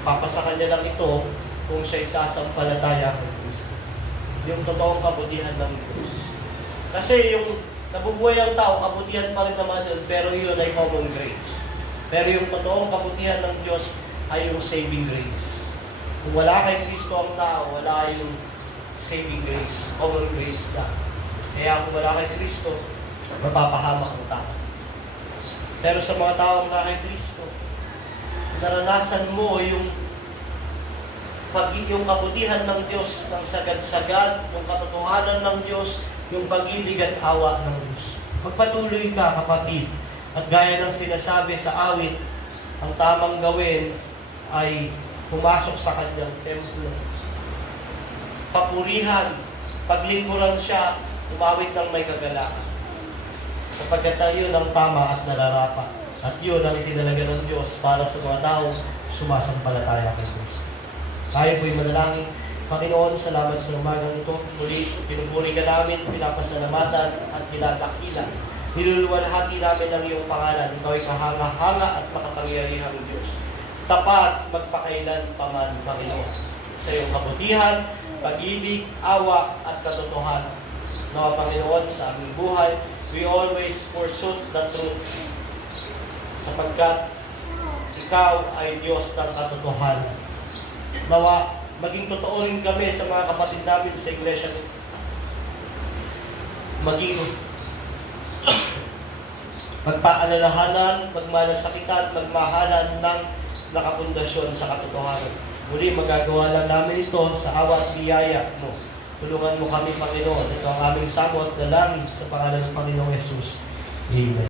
Papasa kanya lang ito kung siya'y sasampalataya kay Kristo. Yung totoong kabutihan ng Diyos. Kasi yung nabubuhay ang tao, kabutihan pa rin naman yun, pero yun ay common grace. Pero yung totoong kabutihan ng Diyos ay yung saving grace. Kung wala kay Kristo ang tao, wala yung saving grace, common grace lang. Kaya kung wala kay Kristo, mapapahamak ang tao. Pero sa mga taong wala kay Kristo, naranasan mo yung kabutihan ng Diyos, ng sagad-sagad, yung katotohanan ng Diyos, yung pag-ibig at awa ng Diyos. Magpatuloy ka, kapatid. At gaya ng sinasabi sa awit, ang tamang gawin ay pumasok sa kanyang templo. Papurihan, paglingkuran siya, umawit ng may kagalakan. Sapagkat yun ang tama at nararapat. At yun ang itinalaga ng Diyos para sa mga tao sumasampalataya kay Kristo. Tayo po'y manalangin. Panginoon, salamat sa umagang ito. Muli, pinupuri ka namin, pinapasalamatan at pinatakilan. Niluluwalhati namin ang iyong pangalan. Ikaw ay kahanga-hanga at makapangyarihang Diyos. Tapat, magpakailan paman, Panginoon. Sa iyong kabutihan, pag-ibig, awa at katotohanan. Nawa, Panginoon, sa aming buhay, we always pursue the truth. Sapagkat ikaw ay Diyos ng katotohanan. Nawa, maging totoo rin kami sa mga kapatid namin sa iglesia. Maging magpaalalahanan, magmalasakitan, magmahalan ng nakapundasyon sa katotohanan. Muli, magagawa lang namin ito sa awa at biyaya mo. Tulungan mo kami, Panginoon. Ito ang aming samot na langit sa pangalan ng Panginoong Jesus. Amen.